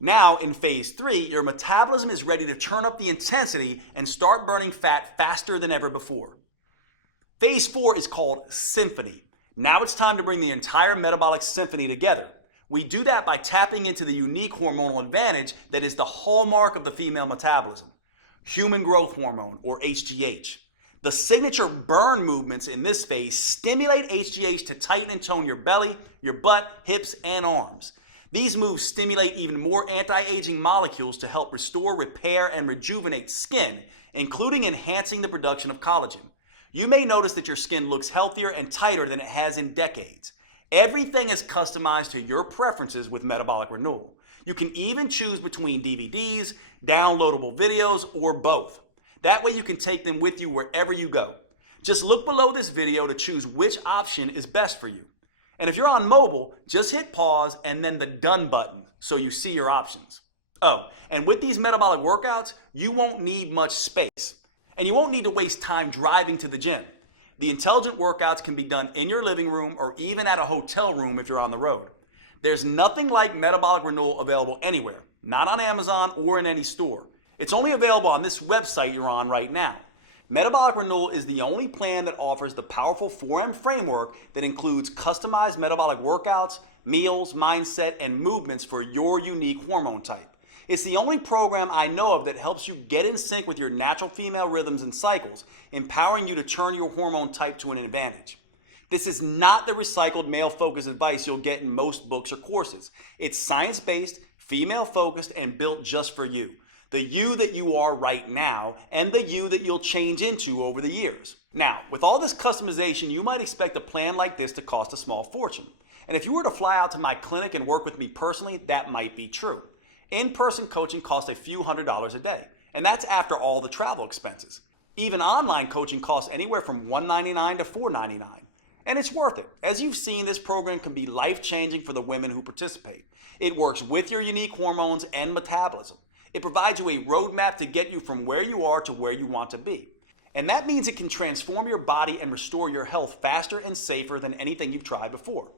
Now, in phase 3, your metabolism is ready to turn up the intensity and start burning fat faster than ever before. Phase 4 is called Symphony. Now it's time to bring the entire metabolic symphony together. We do that by tapping into the unique hormonal advantage that is the hallmark of the female metabolism, human growth hormone, or HGH. The signature burn movements in this phase stimulate HGH to tighten and tone your belly, your butt, hips, and arms. These moves stimulate even more anti-aging molecules to help restore, repair, and rejuvenate skin, including enhancing the production of collagen. You may notice that your skin looks healthier and tighter than it has in decades. Everything is customized to your preferences with Metabolic Renewal. You can even choose between DVDs, downloadable videos, or both. That way you can take them with you wherever you go. Just look below this video to choose which option is best for you. And if you're on mobile, just hit pause and then the done button so you see your options. Oh, and with these metabolic workouts, you won't need much space. And you won't need to waste time driving to the gym. The intelligent workouts can be done in your living room or even at a hotel room if you're on the road. There's nothing like Metabolic Renewal available anywhere, not on Amazon or in any store. It's only available on this website you're on right now. Metabolic Renewal is the only plan that offers the powerful 4M framework that includes customized metabolic workouts, meals, mindset, and movements for your unique hormone type. It's the only program I know of that helps you get in sync with your natural female rhythms and cycles, empowering you to turn your hormone type to an advantage. This is not the recycled male-focused advice you'll get in most books or courses. It's science-based, female-focused, and built just for you. The you that you are right now, and the you that you'll change into over the years. Now, with all this customization, you might expect a plan like this to cost a small fortune. And if you were to fly out to my clinic and work with me personally, that might be true. In-person coaching costs a few $100s a day, and that's after all the travel expenses. Even online coaching costs anywhere from $199 to $499. And it's worth it. As you've seen, this program can be life-changing for the women who participate. It works with your unique hormones and metabolism. It provides you a roadmap to get you from where you are to where you want to be. And that means it can transform your body and restore your health faster and safer than anything you've tried before.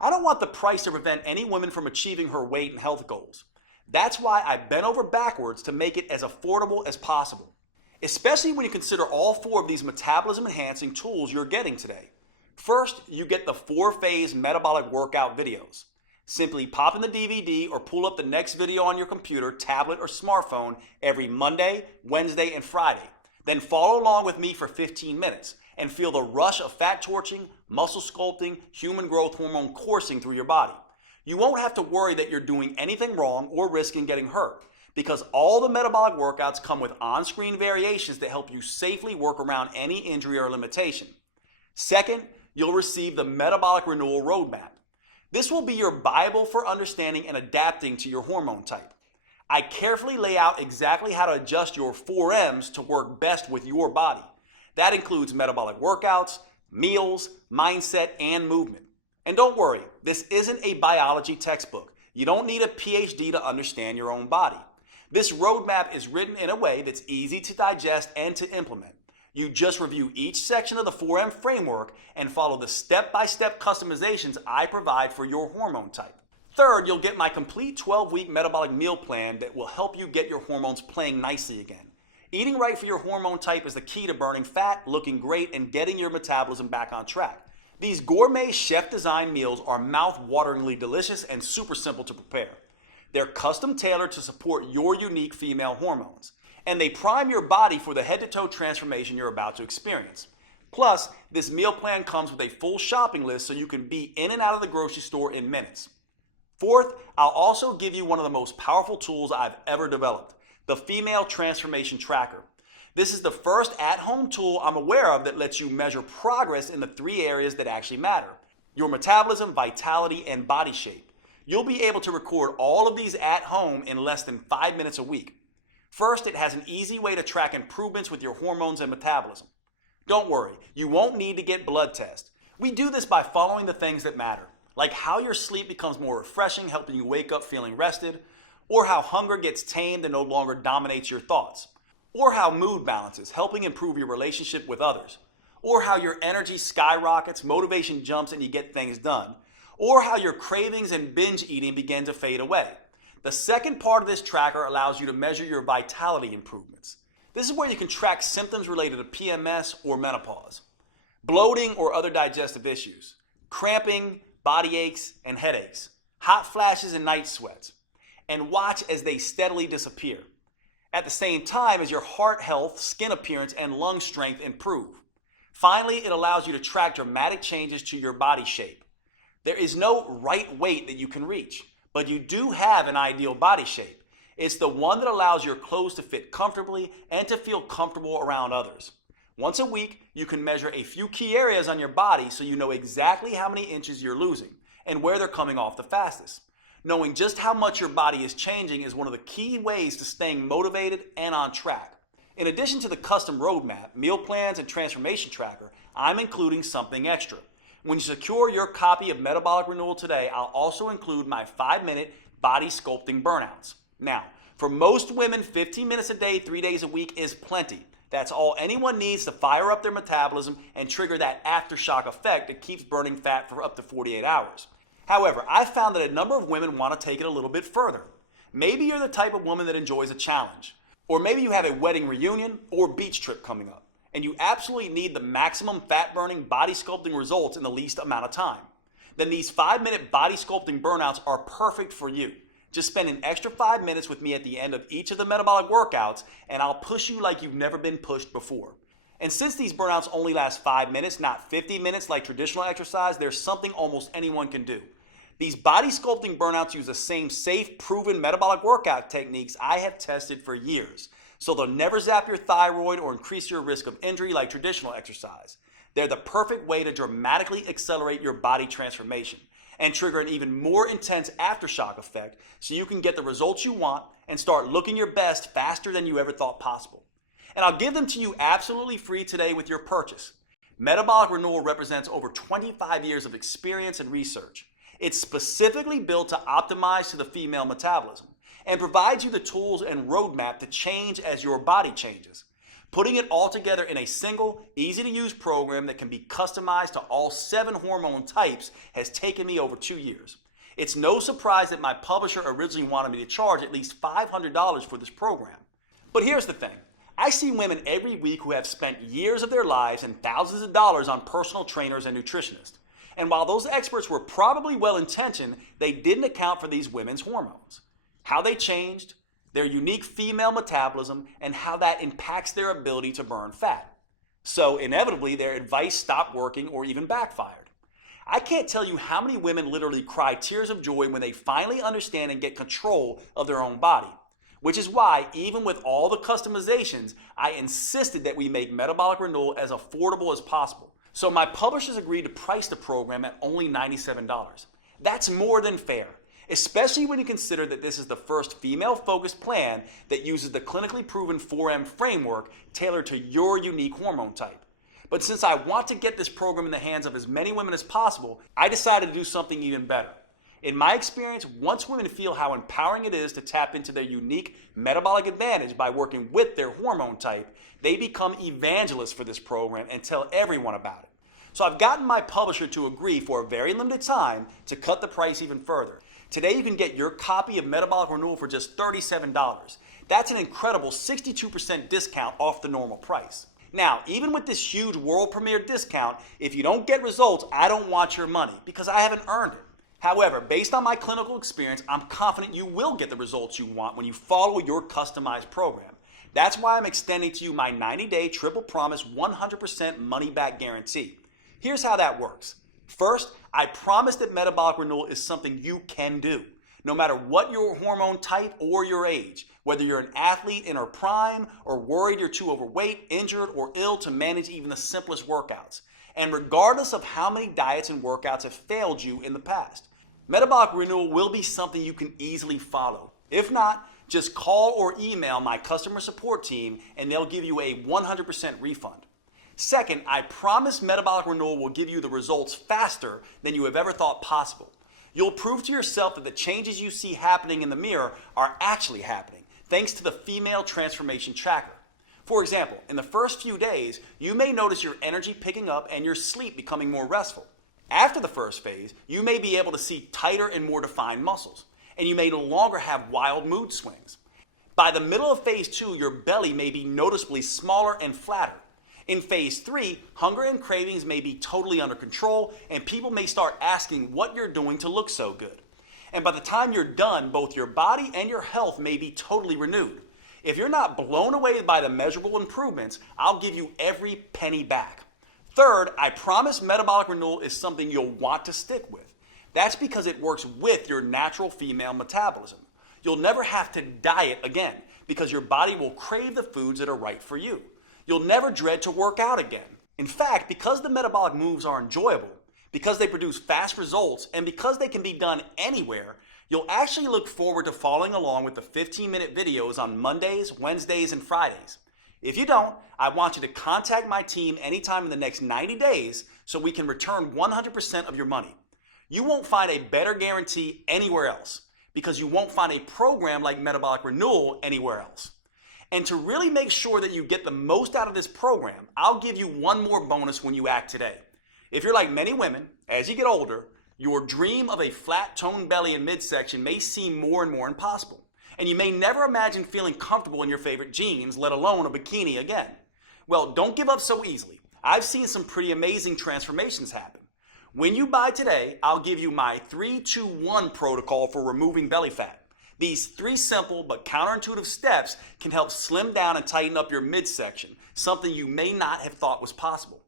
I don't want the price to prevent any woman from achieving her weight and health goals. That's why I bent over backwards to make it as affordable as possible, especially when you consider all 4 of these metabolism-enhancing tools you're getting today. First, you get the 4-phase metabolic workout videos. Simply pop in the DVD or pull up the next video on your computer, tablet, or smartphone every Monday, Wednesday, and Friday. Then follow along with me for 15 minutes and feel the rush of fat torching, muscle sculpting, human growth hormone coursing through your body. You won't have to worry that you're doing anything wrong or risking getting hurt, because all the metabolic workouts come with on-screen variations that help you safely work around any injury or limitation. Second, you'll receive the Metabolic Renewal Roadmap. This will be your Bible for understanding and adapting to your hormone type. I carefully lay out exactly how to adjust your 4Ms to work best with your body. That includes metabolic workouts, meals, mindset, and movement. And don't worry, this isn't a biology textbook. You don't need a PhD to understand your own body. This roadmap is written in a way that's easy to digest and to implement. You just review each section of the 4M framework and follow the step-by-step customizations I provide for your hormone type. Third, you'll get my complete 12-week metabolic meal plan that will help you get your hormones playing nicely again. Eating right for your hormone type is the key to burning fat, looking great, and getting your metabolism back on track. These gourmet chef-designed meals are mouth-wateringly delicious and super simple to prepare. They're custom tailored to support your unique female hormones, and they prime your body for the head-to-toe transformation you're about to experience. Plus, this meal plan comes with a full shopping list so you can be in and out of the grocery store in minutes. Fourth, I'll also give you one of the most powerful tools I've ever developed, the Female Transformation Tracker. This is the first at-home tool I'm aware of that lets you measure progress in the 3 areas that actually matter: your metabolism, vitality, and body shape. You'll be able to record all of these at home in less than 5 minutes a week. First, it has an easy way to track improvements with your hormones and metabolism. Don't worry, you won't need to get blood tests. We do this by following the things that matter, like how your sleep becomes more refreshing, helping you wake up feeling rested, or how hunger gets tamed and no longer dominates your thoughts, or how mood balances, helping improve your relationship with others, or how your energy skyrockets, motivation jumps, and you get things done, or how your cravings and binge eating begin to fade away. The second part of this tracker allows you to measure your vitality improvements. This is where you can track symptoms related to PMS or menopause, bloating or other digestive issues, cramping, body aches, and headaches, hot flashes and night sweats, and watch as they steadily disappear. At the same time as your heart health, skin appearance, and lung strength improve. Finally, it allows you to track dramatic changes to your body shape. There is no right weight that you can reach, but you do have an ideal body shape. It's the one that allows your clothes to fit comfortably and to feel comfortable around others. Once a week, you can measure a few key areas on your body so you know exactly how many inches you're losing and where they're coming off the fastest. Knowing just how much your body is changing is one of the key ways to staying motivated and on track. In addition to the custom roadmap, meal plans, and transformation tracker, I'm including something extra. When you secure your copy of Metabolic Renewal today, I'll also include my 5-minute body sculpting burnouts. Now, for most women, 15 minutes a day, 3 days a week is plenty. That's all anyone needs to fire up their metabolism and trigger that aftershock effect that keeps burning fat for up to 48 hours. However, I've found that a number of women want to take it a little bit further. Maybe you're the type of woman that enjoys a challenge. Or maybe you have a wedding reunion or beach trip coming up, and you absolutely need the maximum fat-burning body sculpting results in the least amount of time. Then these 5-minute body sculpting burnouts are perfect for you. Just spend an extra 5 minutes with me at the end of each of the metabolic workouts, and I'll push you like you've never been pushed before. And since these burnouts only last 5 minutes, not 50 minutes like traditional exercise, there's something almost anyone can do. These body sculpting burnouts use the same safe, proven metabolic workout techniques I have tested for years. So they'll never zap your thyroid or increase your risk of injury like traditional exercise. They're the perfect way to dramatically accelerate your body transformation and trigger an even more intense aftershock effect so you can get the results you want and start looking your best faster than you ever thought possible. And I'll give them to you absolutely free today with your purchase. Metabolic Renewal represents over 25 years of experience and research. It's specifically built to optimize to the female metabolism and provides you the tools and roadmap to change as your body changes. Putting it all together in a single, easy-to-use program that can be customized to all 7 hormone types has taken me over 2 years. It's no surprise that my publisher originally wanted me to charge at least $500 for this program. But here's the thing. I see women every week who have spent years of their lives and thousands of dollars on personal trainers and nutritionists. And while those experts were probably well-intentioned, they didn't account for these women's hormones, how they changed, their unique female metabolism, and how that impacts their ability to burn fat. So inevitably, their advice stopped working or even backfired. I can't tell you how many women literally cry tears of joy when they finally understand and get control of their own body. Which is why, even with all the customizations, I insisted that we make Metabolic Renewal as affordable as possible. So my publishers agreed to price the program at only $97. That's more than fair, especially when you consider that this is the first female-focused plan that uses the clinically proven 4M framework tailored to your unique hormone type. But since I want to get this program in the hands of as many women as possible, I decided to do something even better. In my experience, once women feel how empowering it is to tap into their unique metabolic advantage by working with their hormone type, they become evangelists for this program and tell everyone about it. So I've gotten my publisher to agree for a very limited time to cut the price even further. Today you can get your copy of Metabolic Renewal for just $37. That's an incredible 62% discount off the normal price. Now, even with this huge world premiere discount, if you don't get results, I don't want your money because I haven't earned it. However, based on my clinical experience, I'm confident you will get the results you want when you follow your customized program. That's why I'm extending to you my 90-day triple promise 100% money back guarantee. Here's how that works. First, I promise that metabolic renewal is something you can do, no matter what your hormone type or your age, whether you're an athlete in her prime or worried you're too overweight, injured, or ill to manage even the simplest workouts, and regardless of how many diets and workouts have failed you in the past. Metabolic renewal will be something you can easily follow. If not, just call or email my customer support team and they'll give you a 100% refund. Second, I promise metabolic renewal will give you the results faster than you have ever thought possible. You'll prove to yourself that the changes you see happening in the mirror are actually happening, thanks to the female transformation tracker. For example, in the first few days, you may notice your energy picking up and your sleep becoming more restful. After the first phase, you may be able to see tighter and more defined muscles, and you may no longer have wild mood swings. By the middle of phase 2, your belly may be noticeably smaller and flatter. In phase 3, hunger and cravings may be totally under control, and people may start asking what you're doing to look so good. And by the time you're done, both your body and your health may be totally renewed. If you're not blown away by the measurable improvements, I'll give you every penny back. Third, I promise metabolic renewal is something you'll want to stick with. That's because it works with your natural female metabolism. You'll never have to diet again because your body will crave the foods that are right for you. You'll never dread to work out again. In fact, because the metabolic moves are enjoyable, because they produce fast results, and because they can be done anywhere, you'll actually look forward to following along with the 15-minute videos on Mondays, Wednesdays, and Fridays. If you don't, I want you to contact my team anytime in the next 90 days so we can return 100% of your money. You won't find a better guarantee anywhere else because you won't find a program like Metabolic Renewal anywhere else. And to really make sure that you get the most out of this program, I'll give you one more bonus when you act today. If you're like many women, as you get older, your dream of a flat toned belly and midsection may seem more and more impossible. And you may never imagine feeling comfortable in your favorite jeans, let alone a bikini again. Well, don't give up so easily. I've seen some pretty amazing transformations happen. When you buy today, I'll give you my 3-2-1 protocol for removing belly fat. These 3 simple but counterintuitive steps can help slim down and tighten up your midsection, something you may not have thought was possible.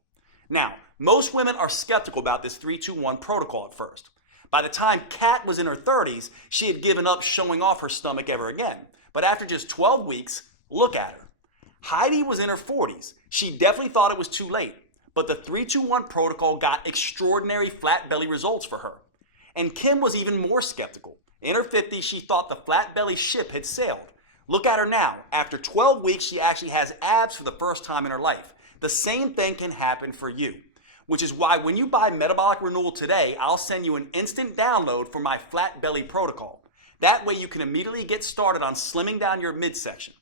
Now, most women are skeptical about this 3-2-1 protocol at first. By the time Kat was in her 30s, she had given up showing off her stomach ever again. But after just 12 weeks, look at her. Heidi was in her 40s. She definitely thought it was too late. But the 3-2-1 protocol got extraordinary flat belly results for her. And Kim was even more skeptical. In her 50s, she thought the flat belly ship had sailed. Look at her now. After 12 weeks, she actually has abs for the first time in her life. The same thing can happen for you. Which is why when you buy Metabolic Renewal today, I'll send you an instant download for my flat belly protocol. That way you can immediately get started on slimming down your midsection.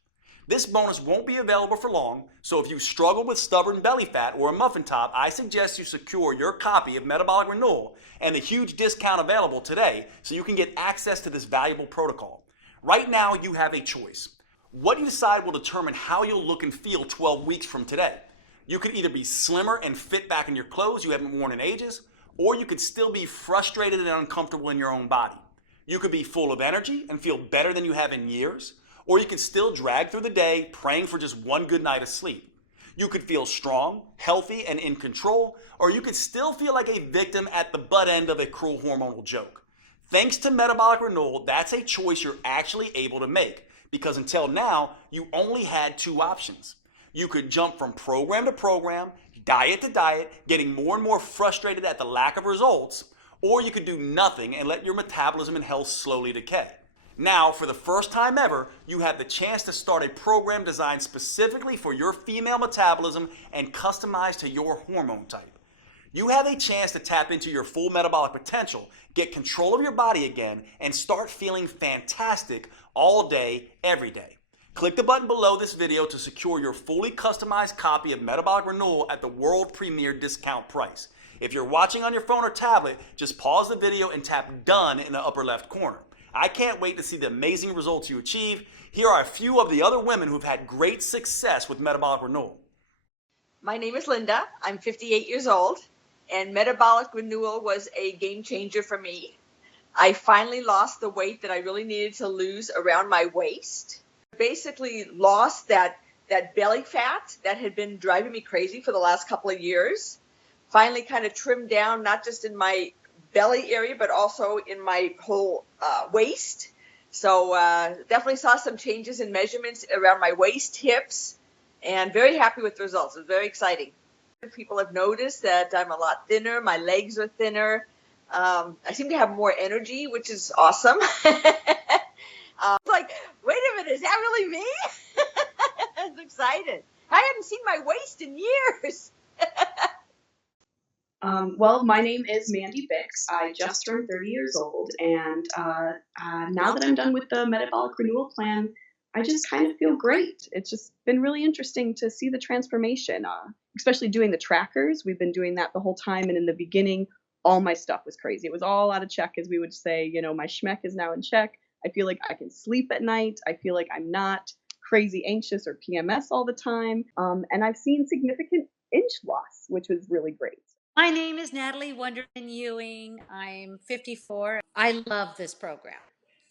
This bonus won't be available for long, so if you struggle with stubborn belly fat or a muffin top, I suggest you secure your copy of Metabolic Renewal and the huge discount available today so you can get access to this valuable protocol. Right now, you have a choice. What you decide will determine how you'll look and feel 12 weeks from today. You could either be slimmer and fit back in your clothes you haven't worn in ages, or you could still be frustrated and uncomfortable in your own body. You could be full of energy and feel better than you have in years, or you could still drag through the day praying for just one good night of sleep. You could feel strong, healthy, and in control, or you could still feel like a victim at the butt end of a cruel hormonal joke. Thanks to Metabolic Renewal, that's a choice you're actually able to make, because until now, you only had 2 options. You could jump from program to program, diet to diet, getting more and more frustrated at the lack of results, or you could do nothing and let your metabolism and health slowly decay. Now, for the first time ever, you have the chance to start a program designed specifically for your female metabolism and customized to your hormone type. You have a chance to tap into your full metabolic potential, get control of your body again, and start feeling fantastic all day, every day. Click the button below this video to secure your fully customized copy of Metabolic Renewal at the world premiere discount price. If you're watching on your phone or tablet, just pause the video and tap Done in the upper left corner. I can't wait to see the amazing results you achieve. Here are a few of the other women who've had great success with metabolic renewal. My name is Linda. I'm 58 years old, and metabolic renewal was a game changer for me. I finally lost the weight that I really needed to lose around my waist. Basically lost that belly fat that had been driving me crazy for the last couple of years. Finally kind of trimmed down, not just in my belly area, but also in my whole waist. So definitely saw some changes in measurements around my waist, hips, and very happy with the results. It was very exciting. People have noticed that I'm a lot thinner. My legs are thinner. I seem to have more energy, which is awesome. Like, wait a minute, is that really me? I was excited. I hadn't seen my waist in years. Well, my name is Mandy Bix. I just turned 30 years old, and now that I'm done with the metabolic renewal plan, I just kind of feel great. It's just been really interesting to see the transformation, especially doing the trackers. We've been doing that the whole time, and in the beginning, all my stuff was crazy. It was all out of check, as we would say. You know, my schmeck is now in check. I feel like I can sleep at night. I feel like I'm not crazy anxious or PMS all the time. And I've seen significant inch loss, which was really great. My name is Natalie Wonderman Ewing. I'm 54. I love this program.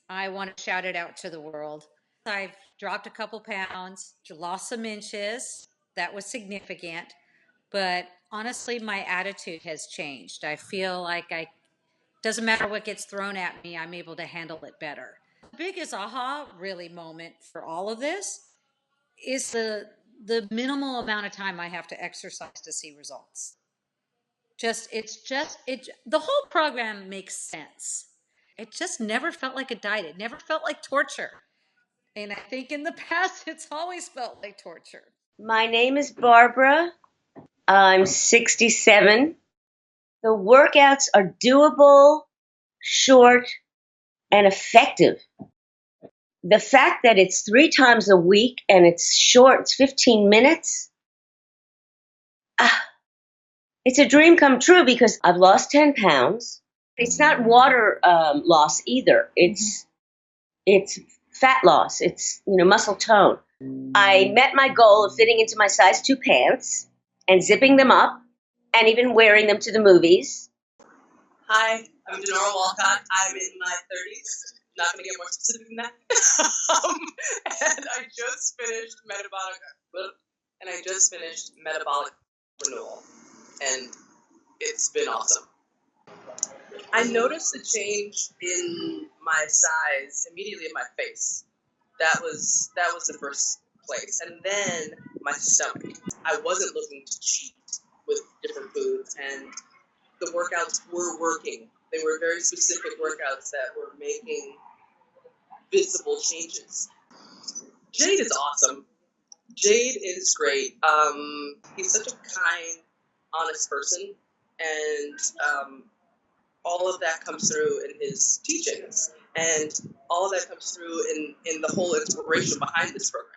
I want to shout it out to the world. I've dropped a couple pounds, lost some inches. That was significant. But honestly, my attitude has changed. I feel like doesn't matter what gets thrown at me, I'm able to handle it better. The biggest aha really moment for all of this is the minimal amount of time I have to exercise to see results. The whole program makes sense. It just never felt like a diet. It never felt like torture. And I think in the past, it's always felt like torture. My name is Barbara. I'm 67. The workouts are doable, short, and effective. The fact that it's 3 times a week and it's short, it's 15 minutes, it's a dream come true because I've lost 10 pounds. It's not water loss either. It's fat loss. It's, muscle tone. I met my goal of fitting into my size 2 pants and zipping them up and even wearing them to the movies. Hi, I'm Denora Walcott. I'm in my 30s. Not going to get more specific than that. And I just finished metabolic renewal, and it's been awesome. I noticed a change in my size immediately in my face. That was the first place, and then my stomach. I wasn't looking to cheat with different foods, and the workouts were working. They were very specific workouts that were making visible changes. Jade is awesome. Jade is great. He's such a kind, honest person, and all of that comes through in his teachings, and all of that comes through in the whole inspiration behind this program.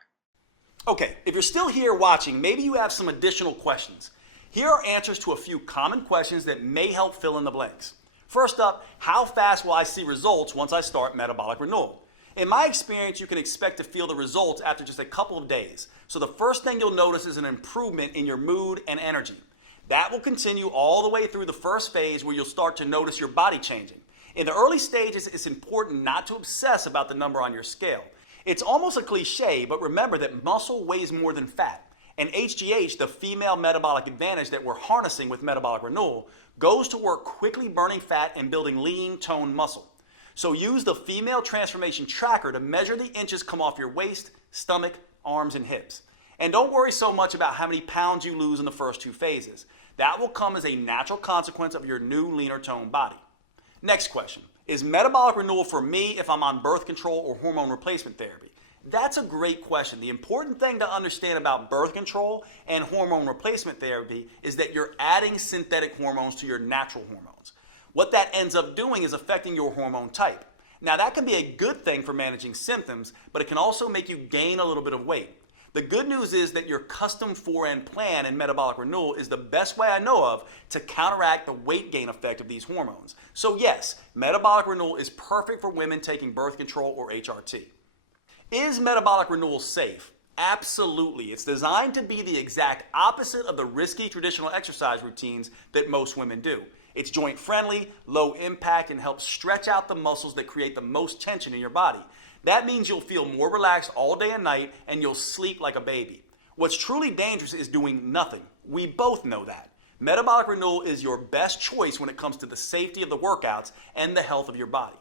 Okay, if you're still here watching, maybe you have some additional questions. Here are answers to a few common questions that may help fill in the blanks. First up, how fast will I see results once I start metabolic renewal? In my experience, you can expect to feel the results after just a couple of days. So the first thing you'll notice is an improvement in your mood and energy. That will continue all the way through the first phase where you'll start to notice your body changing. In the early stages, it's important not to obsess about the number on your scale. It's almost a cliche, but remember that muscle weighs more than fat. And HGH, the female metabolic advantage that we're harnessing with metabolic renewal, goes to work quickly burning fat and building lean, toned muscle. So use the female transformation tracker to measure the inches come off your waist, stomach, arms, and hips. And don't worry so much about how many pounds you lose in the first 2 phases. That will come as a natural consequence of your new leaner toned body. Next question. Is metabolic renewal for me if I'm on birth control or hormone replacement therapy? That's a great question. The important thing to understand about birth control and hormone replacement therapy is that you're adding synthetic hormones to your natural hormones. What that ends up doing is affecting your hormone type. Now that can be a good thing for managing symptoms, but it can also make you gain a little bit of weight. The good news is that your custom 4N plan in Metabolic Renewal is the best way I know of to counteract the weight gain effect of these hormones. So yes, Metabolic Renewal is perfect for women taking birth control or HRT. Is Metabolic Renewal safe? Absolutely. It's designed to be the exact opposite of the risky traditional exercise routines that most women do. It's joint friendly, low impact, and helps stretch out the muscles that create the most tension in your body. That means you'll feel more relaxed all day and night, and you'll sleep like a baby. What's truly dangerous is doing nothing. We both know that. Metabolic Renewal is your best choice when it comes to the safety of the workouts and the health of your body.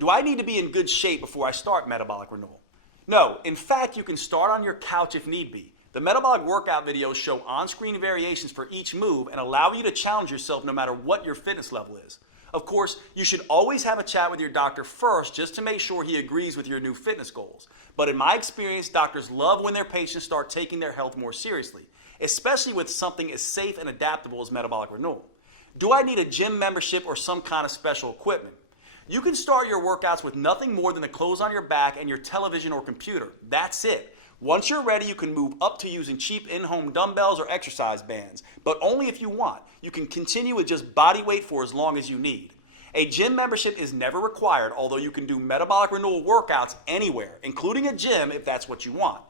Do I need to be in good shape before I start Metabolic Renewal? No, in fact, you can start on your couch if need be. The metabolic workout videos show on-screen variations for each move and allow you to challenge yourself no matter what your fitness level is. Of course, you should always have a chat with your doctor first just to make sure he agrees with your new fitness goals. But in my experience, doctors love when their patients start taking their health more seriously, especially with something as safe and adaptable as Metabolic Renewal. Do I need a gym membership or some kind of special equipment? You can start your workouts with nothing more than the clothes on your back and your television or computer. That's it. Once you're ready, you can move up to using cheap in-home dumbbells or exercise bands, but only if you want. You can continue with just body weight for as long as you need. A gym membership is never required, although you can do Metabolic Renewal workouts anywhere, including a gym if that's what you want.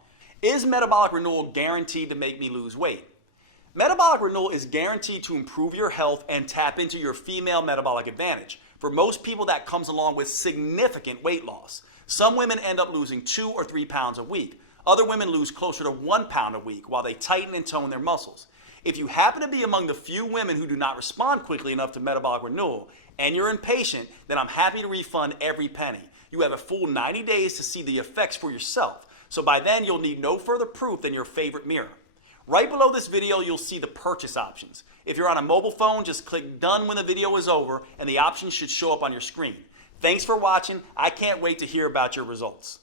Is Metabolic Renewal guaranteed to make me lose weight? Metabolic Renewal is guaranteed to improve your health and tap into your female metabolic advantage. For most people, that comes along with significant weight loss. Some women end up losing 2 or 3 pounds a week. Other women lose closer to 1 pound a week while they tighten and tone their muscles. If you happen to be among the few women who do not respond quickly enough to Metabolic Renewal and you're impatient, then I'm happy to refund every penny. You have a full 90 days to see the effects for yourself. So by then, you'll need no further proof than your favorite mirror. Right below this video, you'll see the purchase options. If you're on a mobile phone, just click done when the video is over and the options should show up on your screen. Thanks for watching. I can't wait to hear about your results.